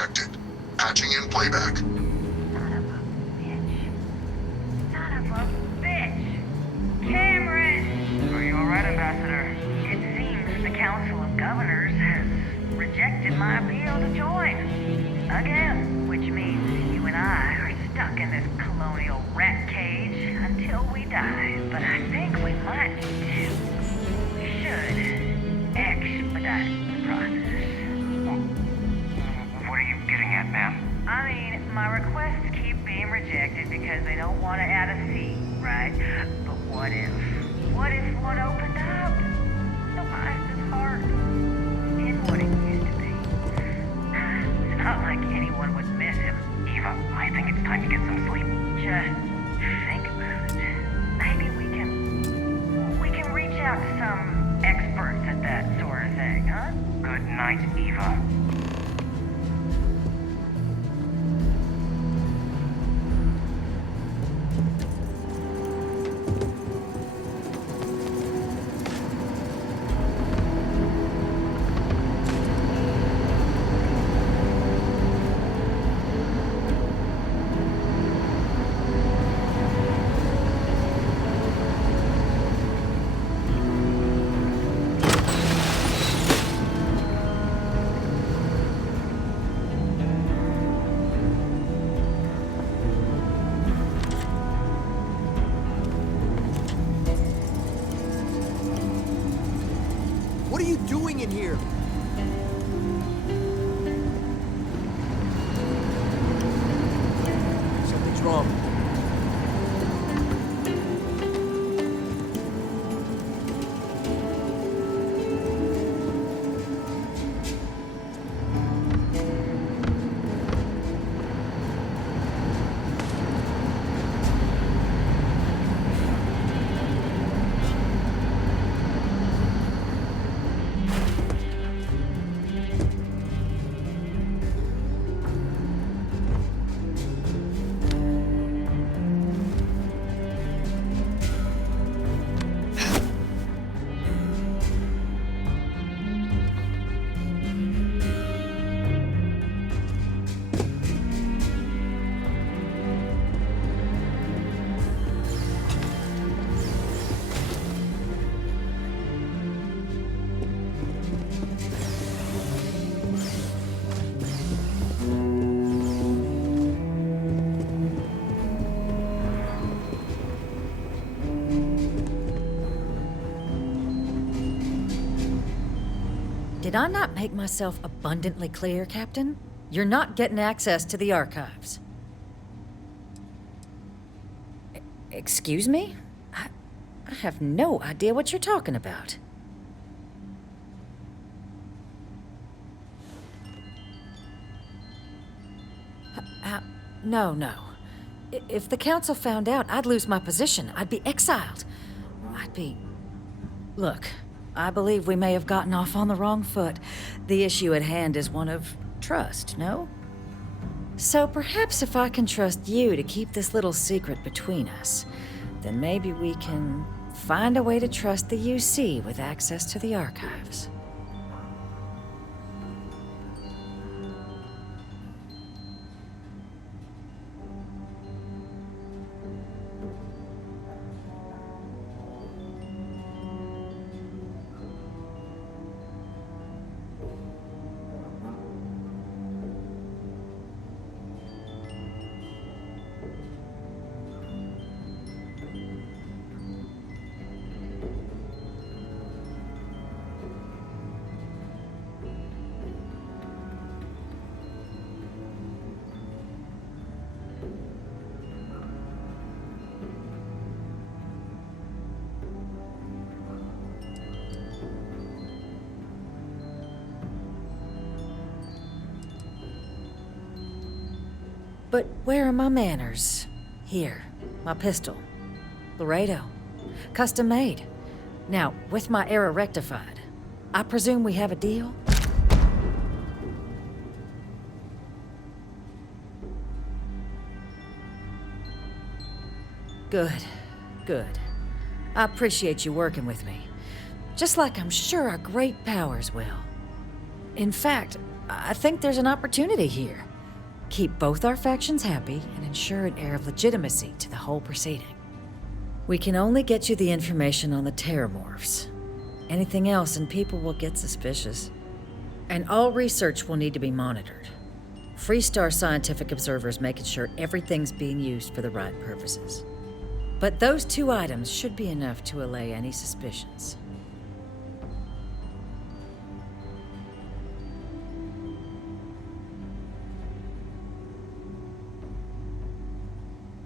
detected. Patching in playback. Cameron! Are you alright, Ambassador? It seems the Council of Governors has rejected my appeal to join. Again, which means you and I are stuck in this colonial rat cage until we die. But I think we might need to. We should expedite the process. What are you getting at, ma'am? I mean, my requests keep being rejected because they don't want to add a seat, right? But what if one opened up? The Master's heart in what it used to be. It's not like anyone would miss him. Eva, I think it's time to get some sleep. Just think about it. Maybe we can reach out to some experts at that sort of thing, huh? Good night, Eva. What are you doing in here? Something's wrong. Did I not make myself abundantly clear, Captain? You're not getting access to the archives. Excuse me? I have no idea what you're talking about. No. If the Council found out, I'd lose my position. I'd be exiled. Look, I believe we may have gotten off on the wrong foot. The issue at hand is one of trust, no? So perhaps if I can trust you to keep this little secret between us, then maybe we can find a way to trust the UC with access to the archives. But where are my manners? Here, my pistol. Laredo. Custom made. Now, with my error rectified, I presume we have a deal? Good. I appreciate you working with me. Just like I'm sure our great powers will. In fact, I think there's an opportunity here. Keep both our factions happy and ensure an air of legitimacy to the whole proceeding. We can only get you the information on the terramorphs. Anything else and people will get suspicious. And all research will need to be monitored. Freestar scientific observers making sure everything's being used for the right purposes. But those 2 items should be enough to allay any suspicions.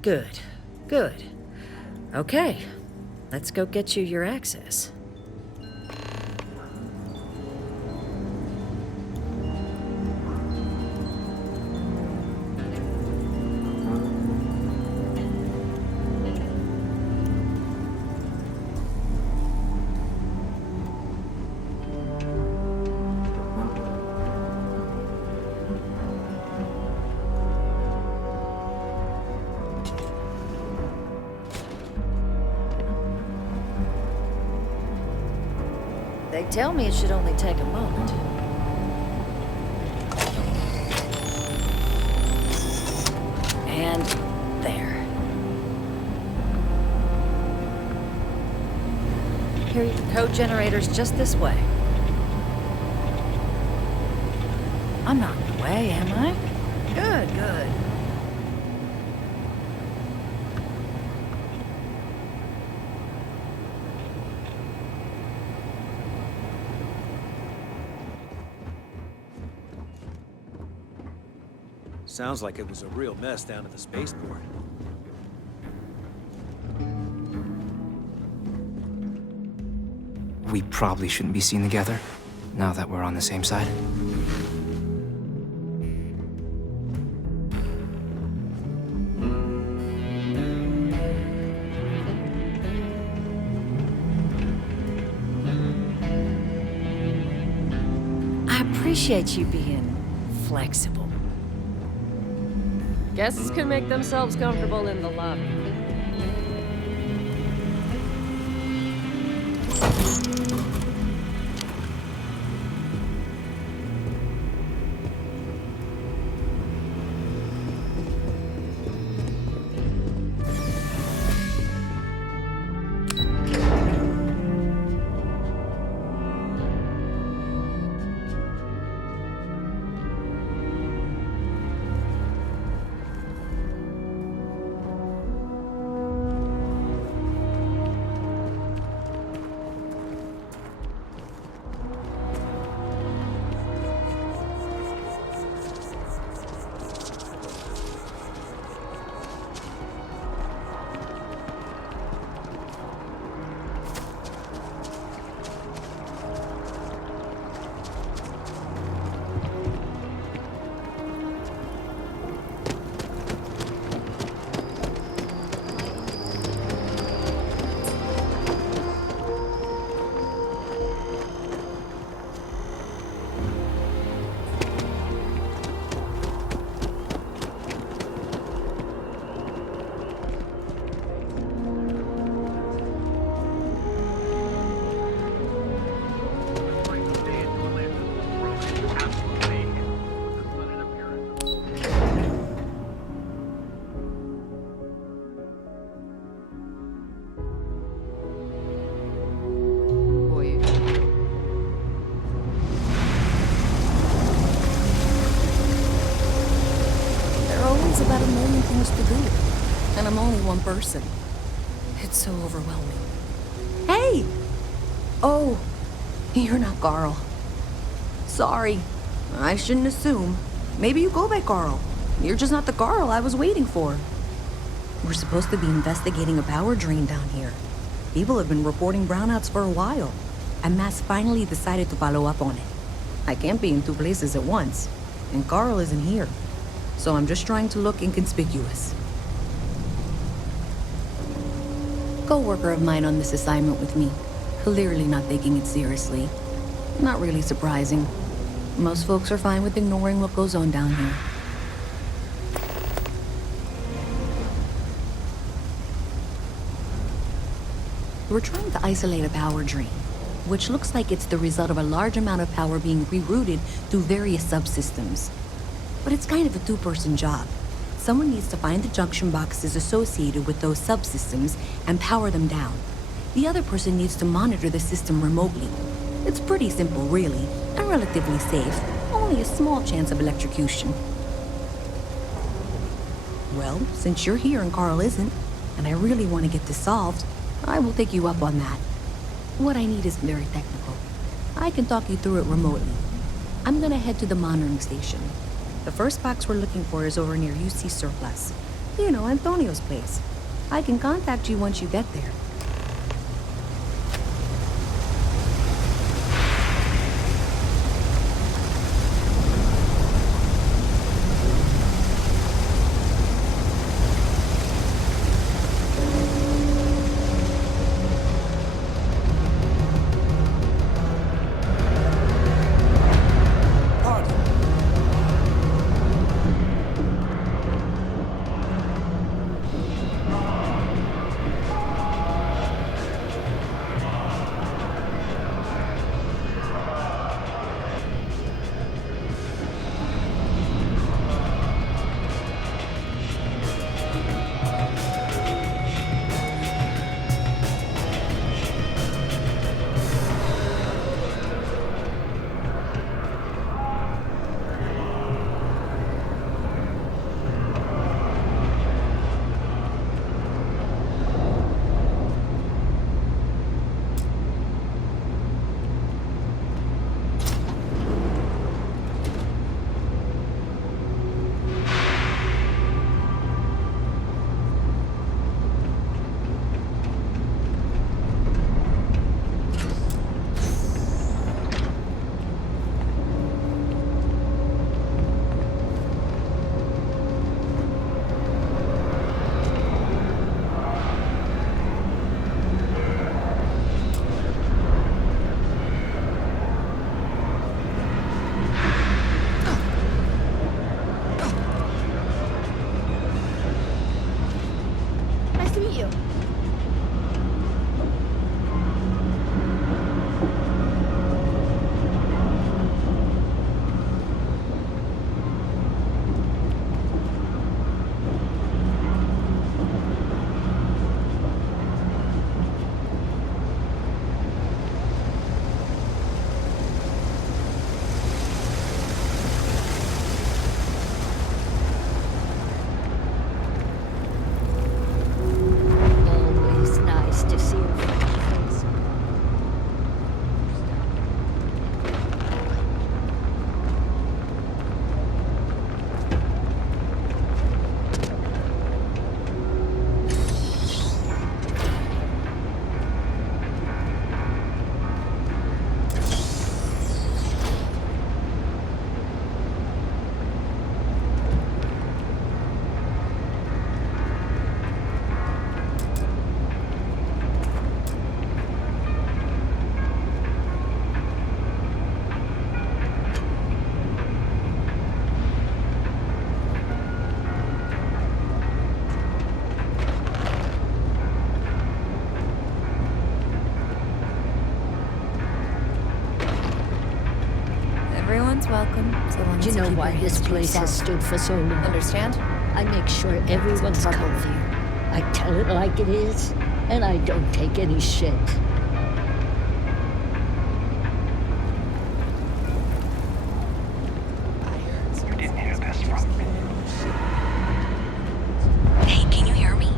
Good, good. Okay, let's go get you your access. They tell me it should only take a moment. And there. Here are your code generators just this way. I'm not in the way, am I? Good, good. Sounds like it was a real mess down at the spaceport. We probably shouldn't be seen together, now that we're on the same side. I appreciate you being flexible. Guests can make themselves comfortable in the lobby. About a million things to do, and I'm only one person. It's so overwhelming. Hey! Oh, you're not Carl. Sorry, I shouldn't assume. Maybe you go by Carl. You're just not the Carl I was waiting for. We're supposed to be investigating a power drain down here. People have been reporting brownouts for a while, and Mass finally decided to follow up on it. I can't be in 2 places at once, and Carl isn't here. So I'm just trying to look inconspicuous. Co-worker of mine on this assignment with me, clearly not taking it seriously. Not really surprising. Most folks are fine with ignoring what goes on down here. We're trying to isolate a power drain. which looks like it's the result of a large amount of power being rerouted through various subsystems. But it's kind of a two-person job. Someone needs to find the junction boxes associated with those subsystems and power them down. The other person needs to monitor the system remotely. It's pretty simple, really, and relatively safe. Only a small chance of electrocution. Well, since you're here and Carl isn't, and I really want to get this solved, I will take you up on that. What I need isn't very technical. I can talk you through it remotely. I'm gonna head to the monitoring station. The first box we're looking for is over near UC Surplus. You know, Antonio's place. I can contact you once you get there. Everyone's welcome. Do you know why this place has stood for so long? Understand? I make sure everyone's comfy. I tell it like it is, and I don't take any shit. You didn't hear this from me. Hey, can you hear me?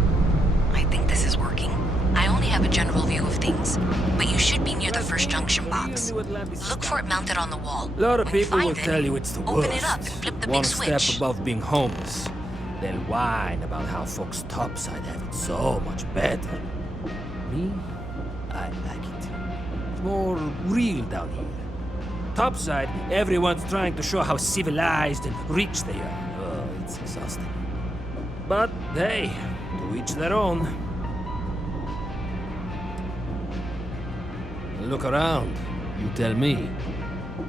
I think this is working. I only have a general view of things, but you should be near the first junction box. Look for it mounted on the wall. A lot of people will tell you it's the worst. Open it up and flip the One big switch. step above being homeless. They'll whine about how folks topside have it so much better. Me, I like it. It's more real down here. Topside, everyone's trying to show how civilized and rich they are. Oh, it's exhausting. But hey, to each their own. Look around. You tell me.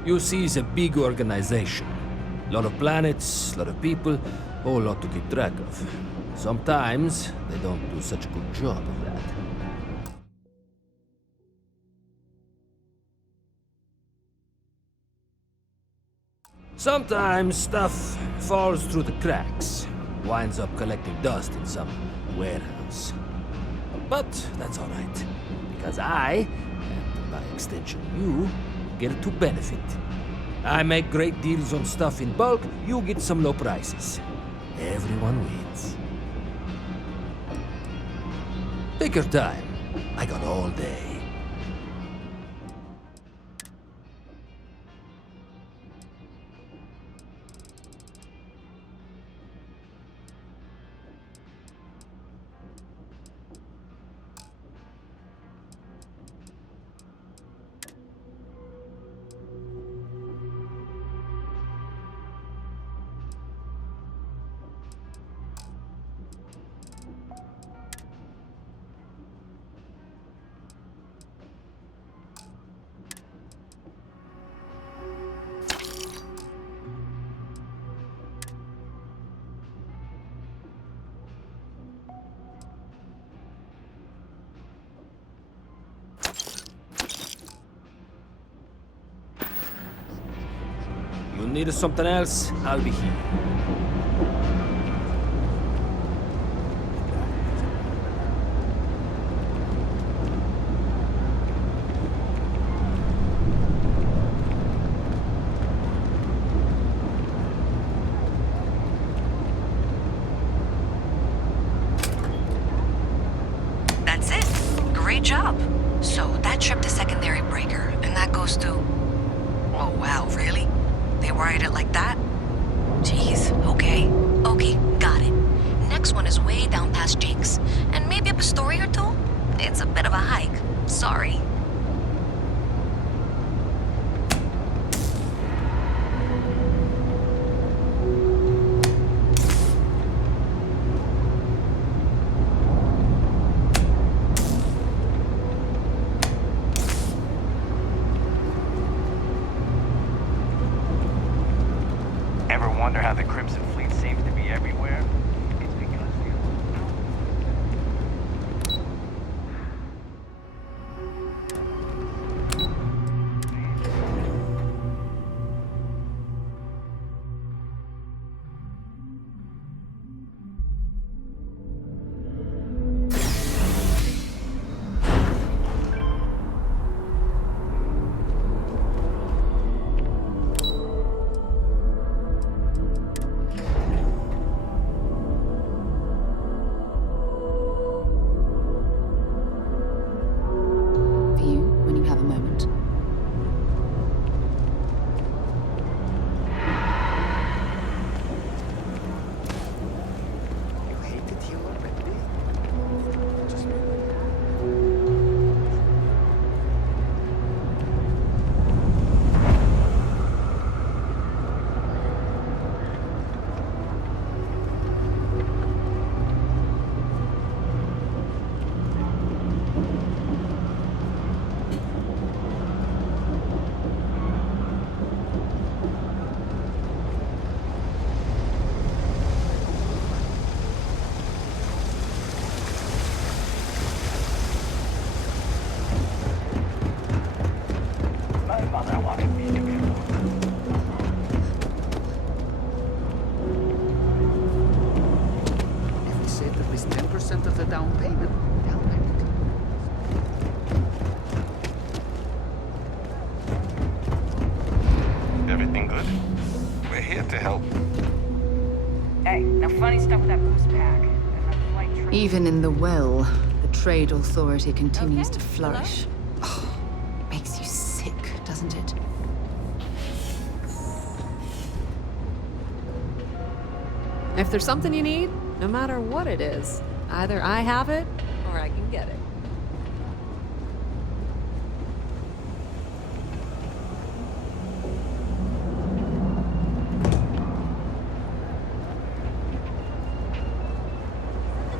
UC is a big organization. A lot of planets, a lot of people, whole lot to keep track of. Sometimes they don't do such a good job of that. Sometimes stuff falls through the cracks, winds up collecting dust in some warehouse. But that's all right, because I, and by extension you, get to benefit. I make great deals on stuff in bulk, you get some low prices. Everyone wins. Take your time. I got all day. You need something else, I'll be here. That's it. Great job. So that trip to Secondary Breaker, and that goes to... Oh, wow, really? They wired it like that? Jeez, okay. Okay, got it. Next one is way down past Jake's. And maybe up a story or two? It's a bit of a hike. Sorry. Ever wonder how the Crimson Fleet seems to be everywhere? It's because For you, when you have a moment. You hate it here already? my mother wanted me to be If we said that was 10% of the down payment, down payment. Everything good? We're here to help. Hey, now funny stuff with that boost pack. And that flight trip. Even in the well, the trade authority continues to flourish. Oh, makes you sick, doesn't it? If there's something you need, no matter what it is, either I have it or I can get it.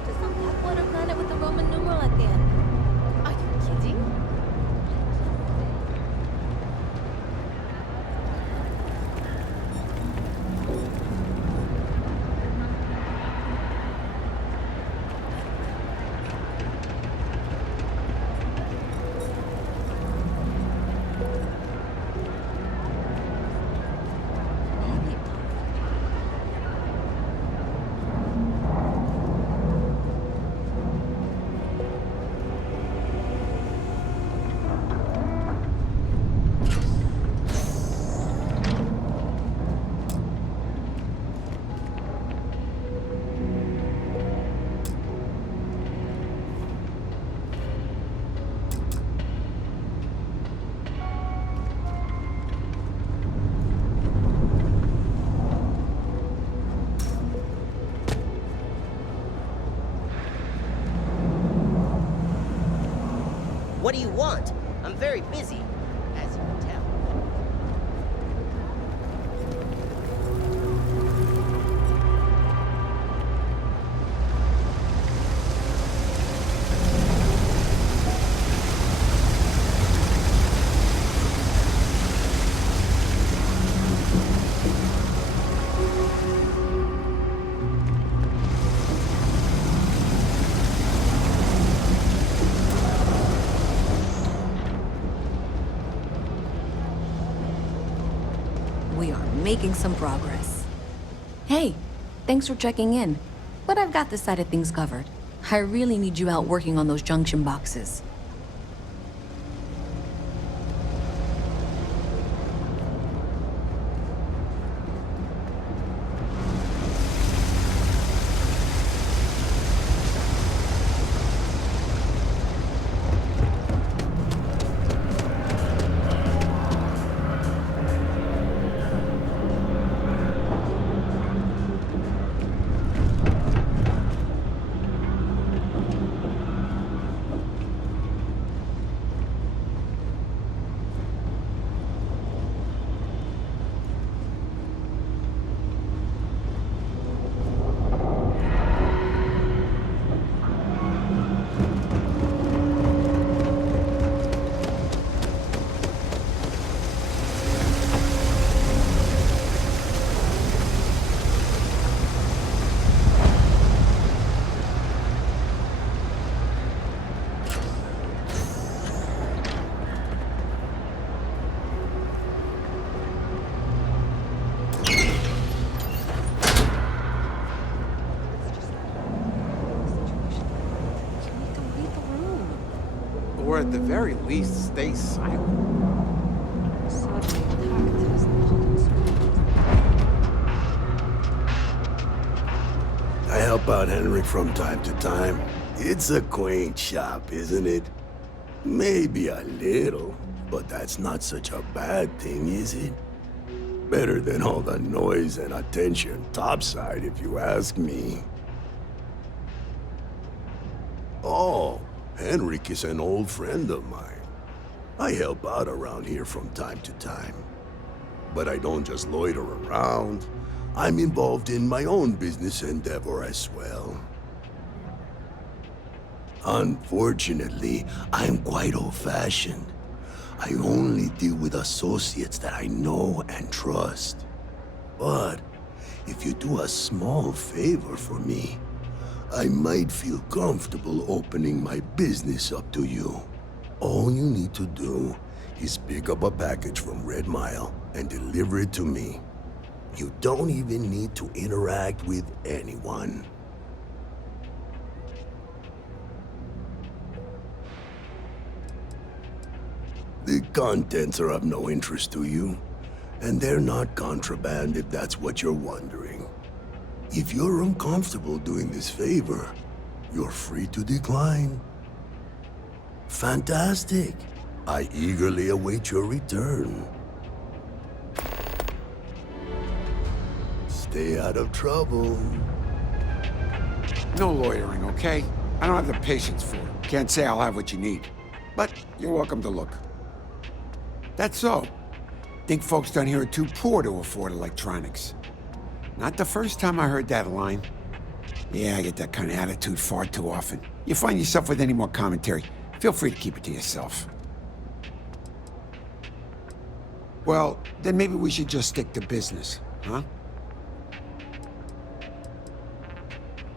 To some backwater planet with a Roman numeral at the end. Are you kidding? What do you want? I'm very busy, as you can tell. We are making some progress. Hey, thanks for checking in. But I've got this side of things covered. I really need you out working on those junction boxes. Or at the very least, stay silent. I help out Henrik from time to time. It's a quaint shop, isn't it? Maybe a little, but that's not such a bad thing, is it? Better than all the noise and attention topside, if you ask me. Oh, Henrik is an old friend of mine. I help out around here from time to time. But I don't just loiter around. I'm involved in my own business endeavor as well. Unfortunately, I'm quite old-fashioned. I only deal with associates that I know and trust. But if you do a small favor for me, I might feel comfortable opening my business up to you. All you need to do is pick up a package from Red Mile and deliver it to me. You don't even need to interact with anyone. The contents are of no interest to you, and they're not contraband if that's what you're wondering. If you're uncomfortable doing this favor, you're free to decline. Fantastic. I eagerly await your return. Stay out of trouble. No loitering, okay? I don't have the patience for it. Can't say I'll have what you need. But you're welcome to look. That's so. Think folks down here are too poor to afford electronics. Not the first time I heard that line. Yeah, I get that kind of attitude far too often. You find yourself with any more commentary, feel free to keep it to yourself. Well, then maybe we should just stick to business, huh?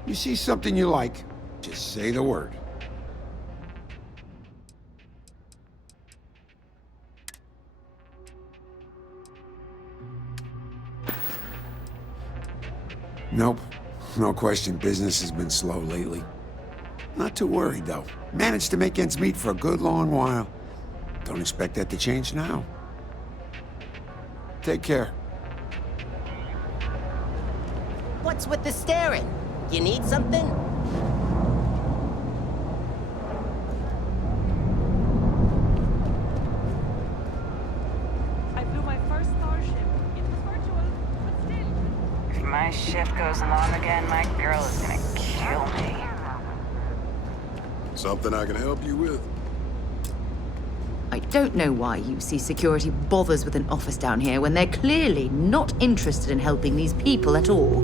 You see something you like, just say the word. Nope. No question, business has been slow lately. Not too worried, though. Managed to make ends meet for a good long while. Don't expect that to change now. Take care. What's with the staring? You need something? I flew my first Starship. It was virtual, but still. If my ship goes long again, my girl is gonna kill me. Something I can help you with? don't know why UC Security bothers with an office down here when they're clearly not interested in helping these people at all.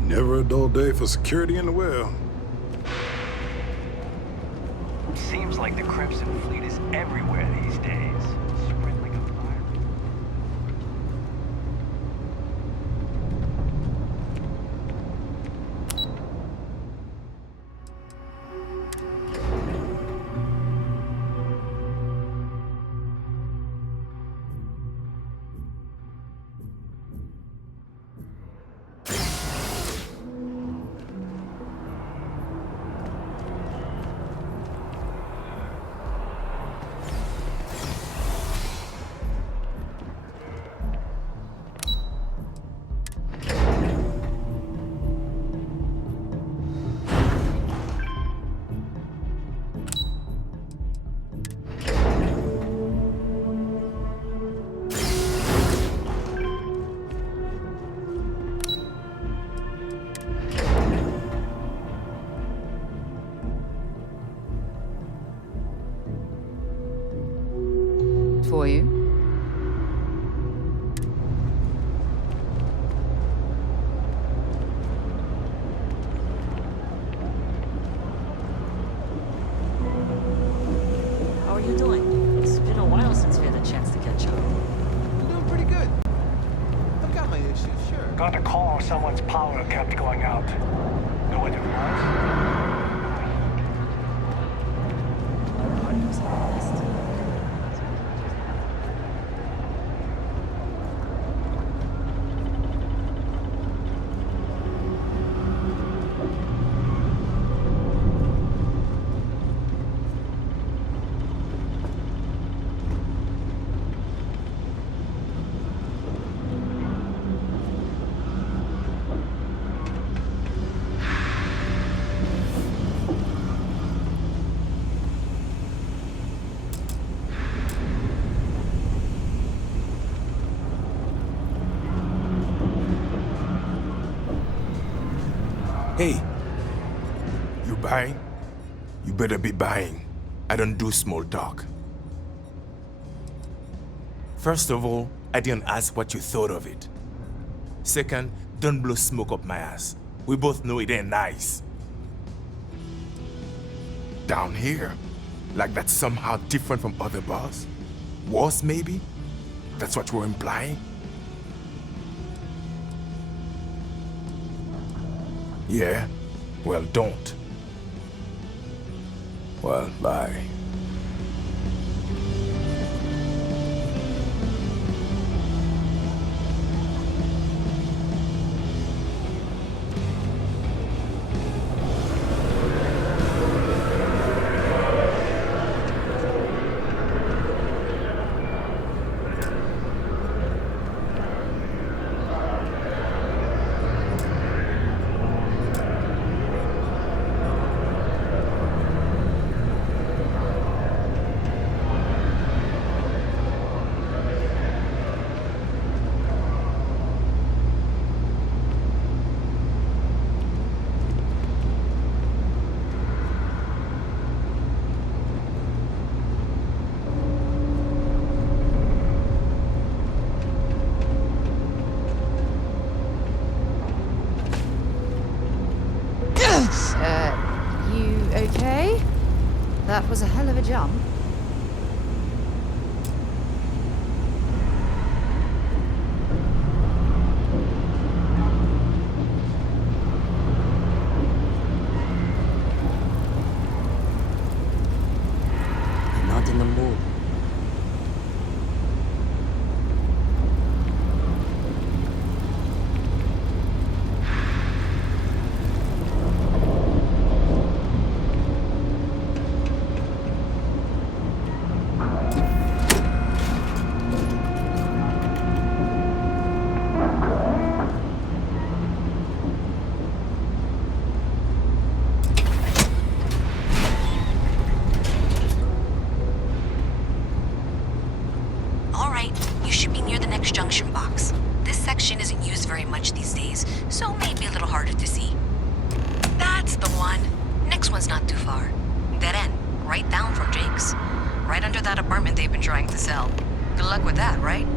Never a dull day for security in the well. Seems like the Crimson Fleet is everywhere these days. Spread like a fire. For you. How are you doing? It's been a while since we had a chance to catch up. I'm doing pretty good. I've got my issues, sure. Got a call someone's power kept going out. Know what it was? Hey, you buying? You better be buying. I don't do small talk. First of all, I didn't ask what you thought of it. Second, don't blow smoke up my ass. We both know it ain't nice. Down here, like that's somehow different from other bars? Worse, maybe? That's what you're implying? Yeah? Well, don't. Well, bye. You okay? That was a hell of a jump. I'm not in the mood. junction box. This section isn't used very much these days, so maybe a little harder to see. That's the one. Next one's not too far. Dead end, right down from Jake's. Right under that apartment they've been trying to sell. Good luck with that, right?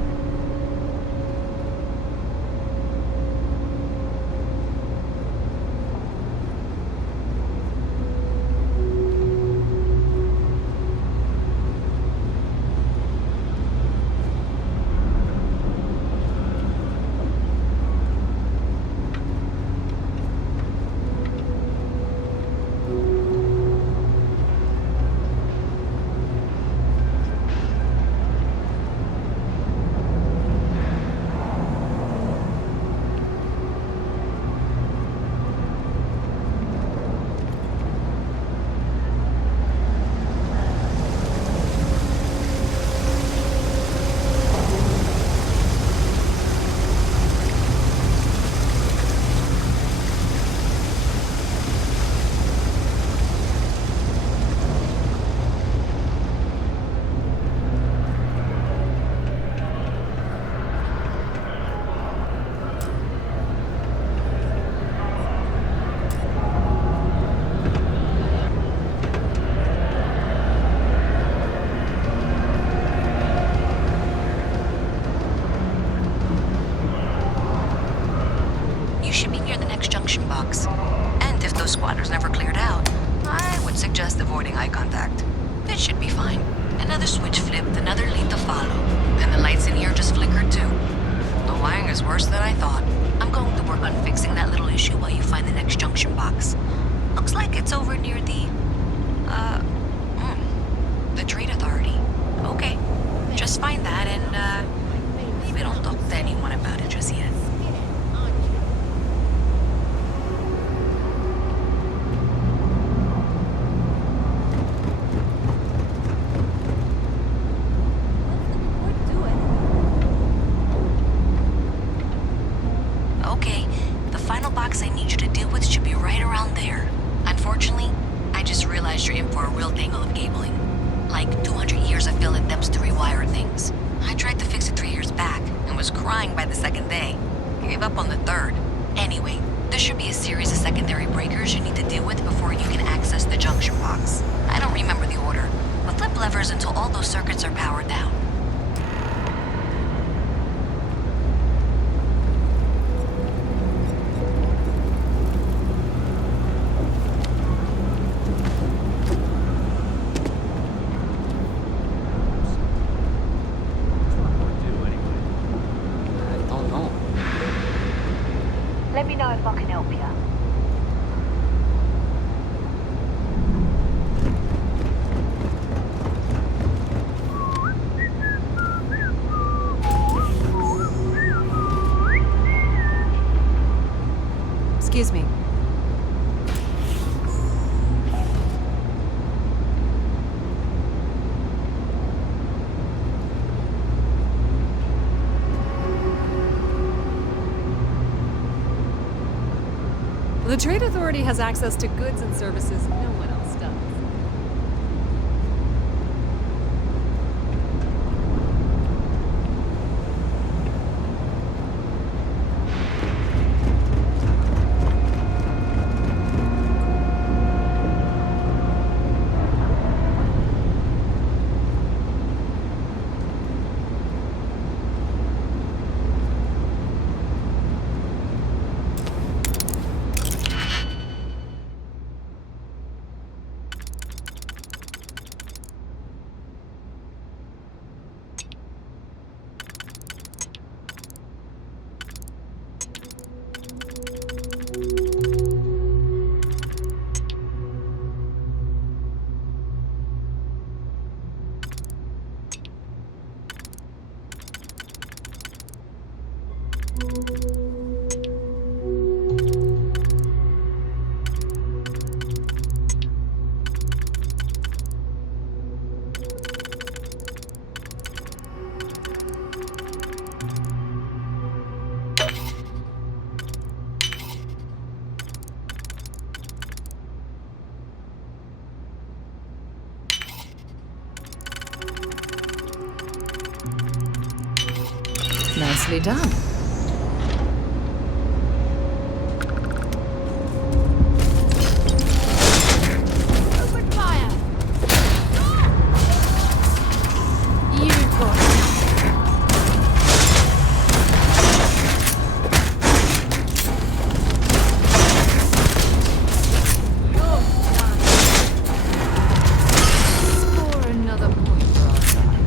And if those squatters never cleared out, I would suggest avoiding eye contact. It should be fine. Another switch flipped, another lead to follow. And the lights in here just flickered too. The wiring is worse than I thought. I'm going to work on fixing that little issue while you find the next junction box. Looks like it's over near the Trade Authority. Okay, just find that and, maybe don't talk to anyone about it just yet. Okay, the final box I need you to deal with should be right around there. Unfortunately, I just realized you're in for a real tangle of cabling. Like 200 years of fill attempts to rewire things. I tried to fix it 3 years back and was crying by the second day. Gave up on the third. Anyway, there should be a series of secondary breakers you need to deal with before you can access the junction box. I don't remember the order, but flip levers until all those circuits are powered down. Let me know if I can help you. Excuse me. The Trade Authority has access to goods and services no one else does. Nicely done. Open fire! You got it. Score another point for our side.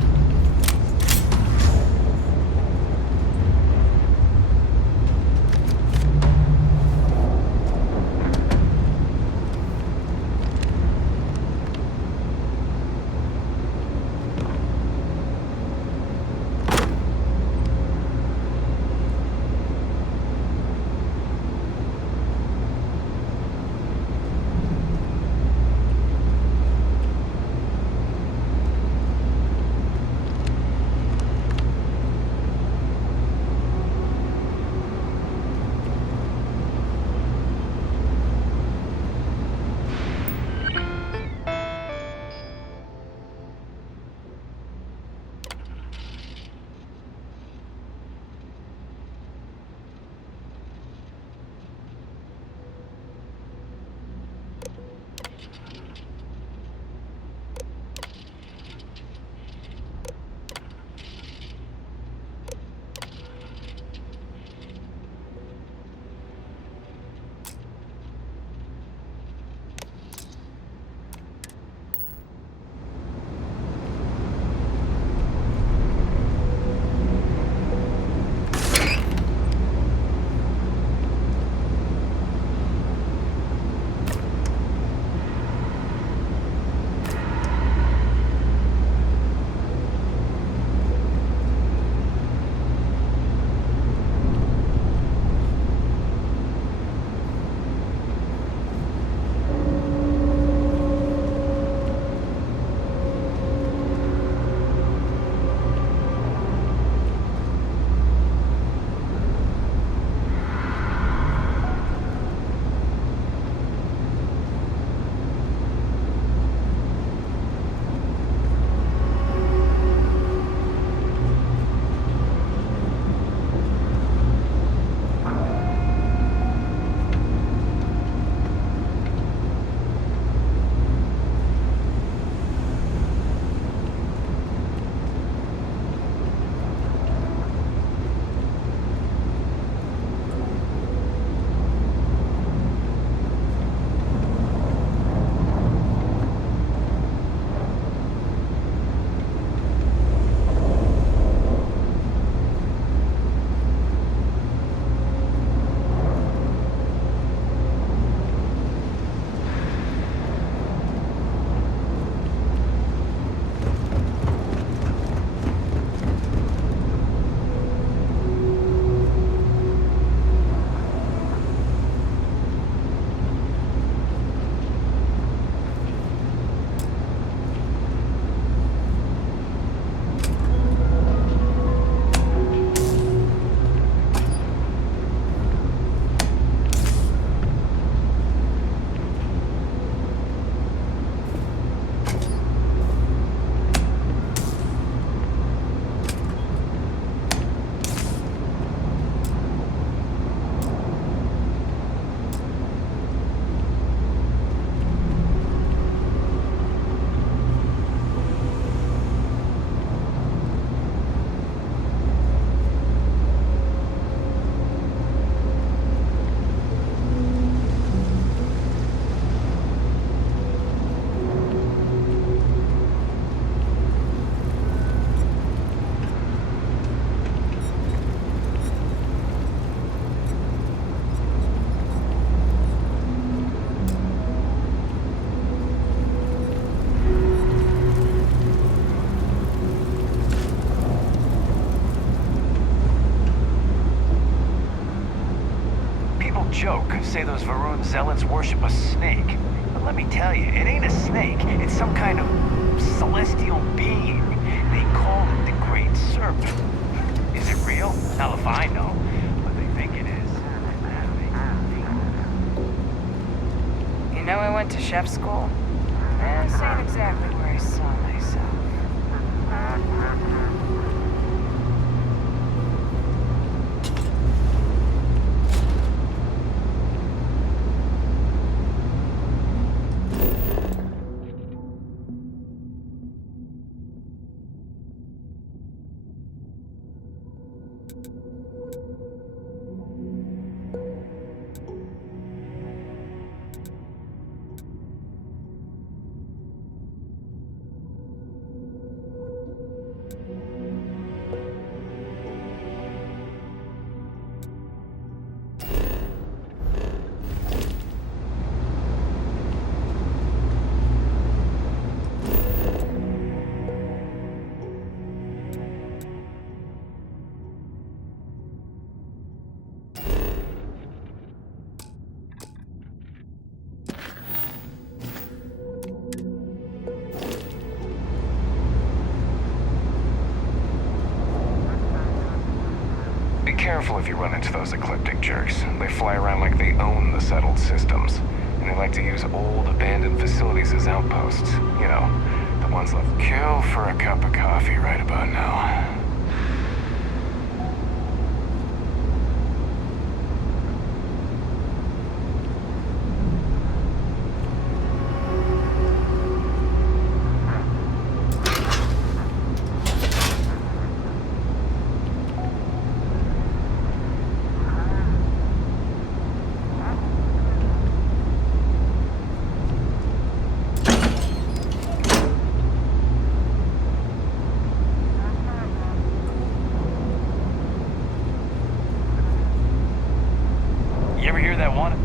joke, say those Varun zealots worship a snake. But let me tell you, it ain't a snake. It's some kind of celestial being. They call it the Great Serpent. Is it real? Hell if I know. But they think it is. You know I went to chef school? This ain't exactly where I saw myself. careful if you run into those ecliptic jerks. They fly around like they own the settled systems. And they like to use old, abandoned facilities as outposts. You know, the ones left kill for a cup of coffee right about now. You ever hear that one?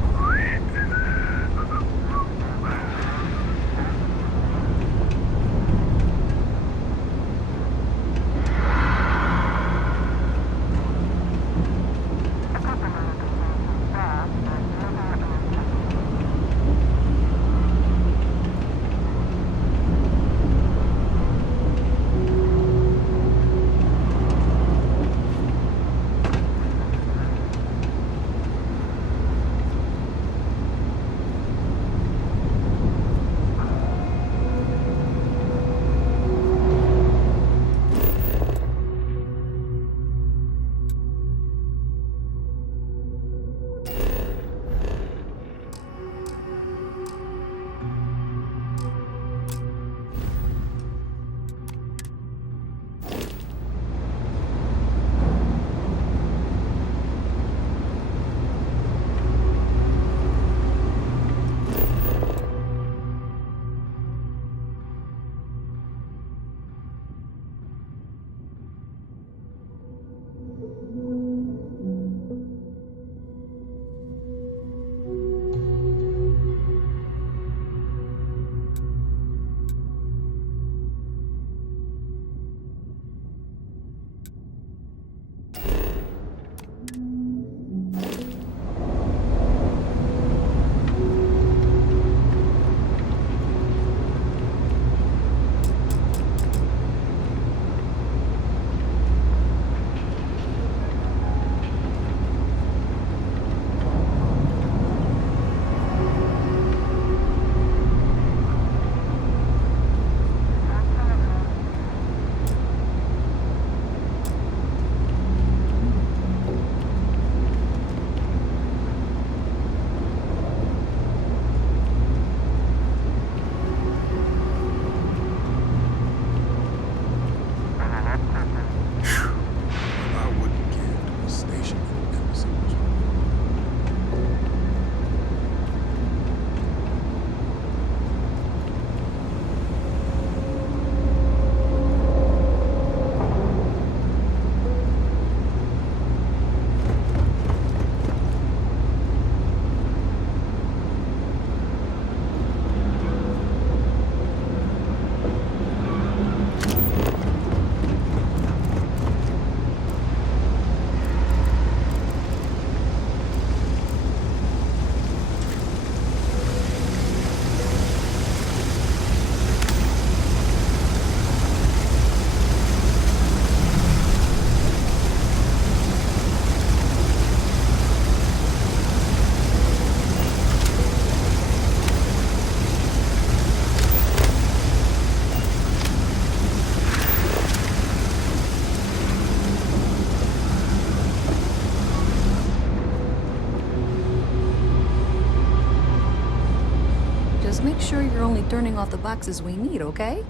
Make sure you're only turning off the boxes we need, okay?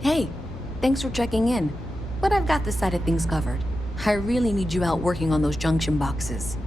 Hey, thanks for checking in. But I've got this side of things covered. I really need you out working on those junction boxes.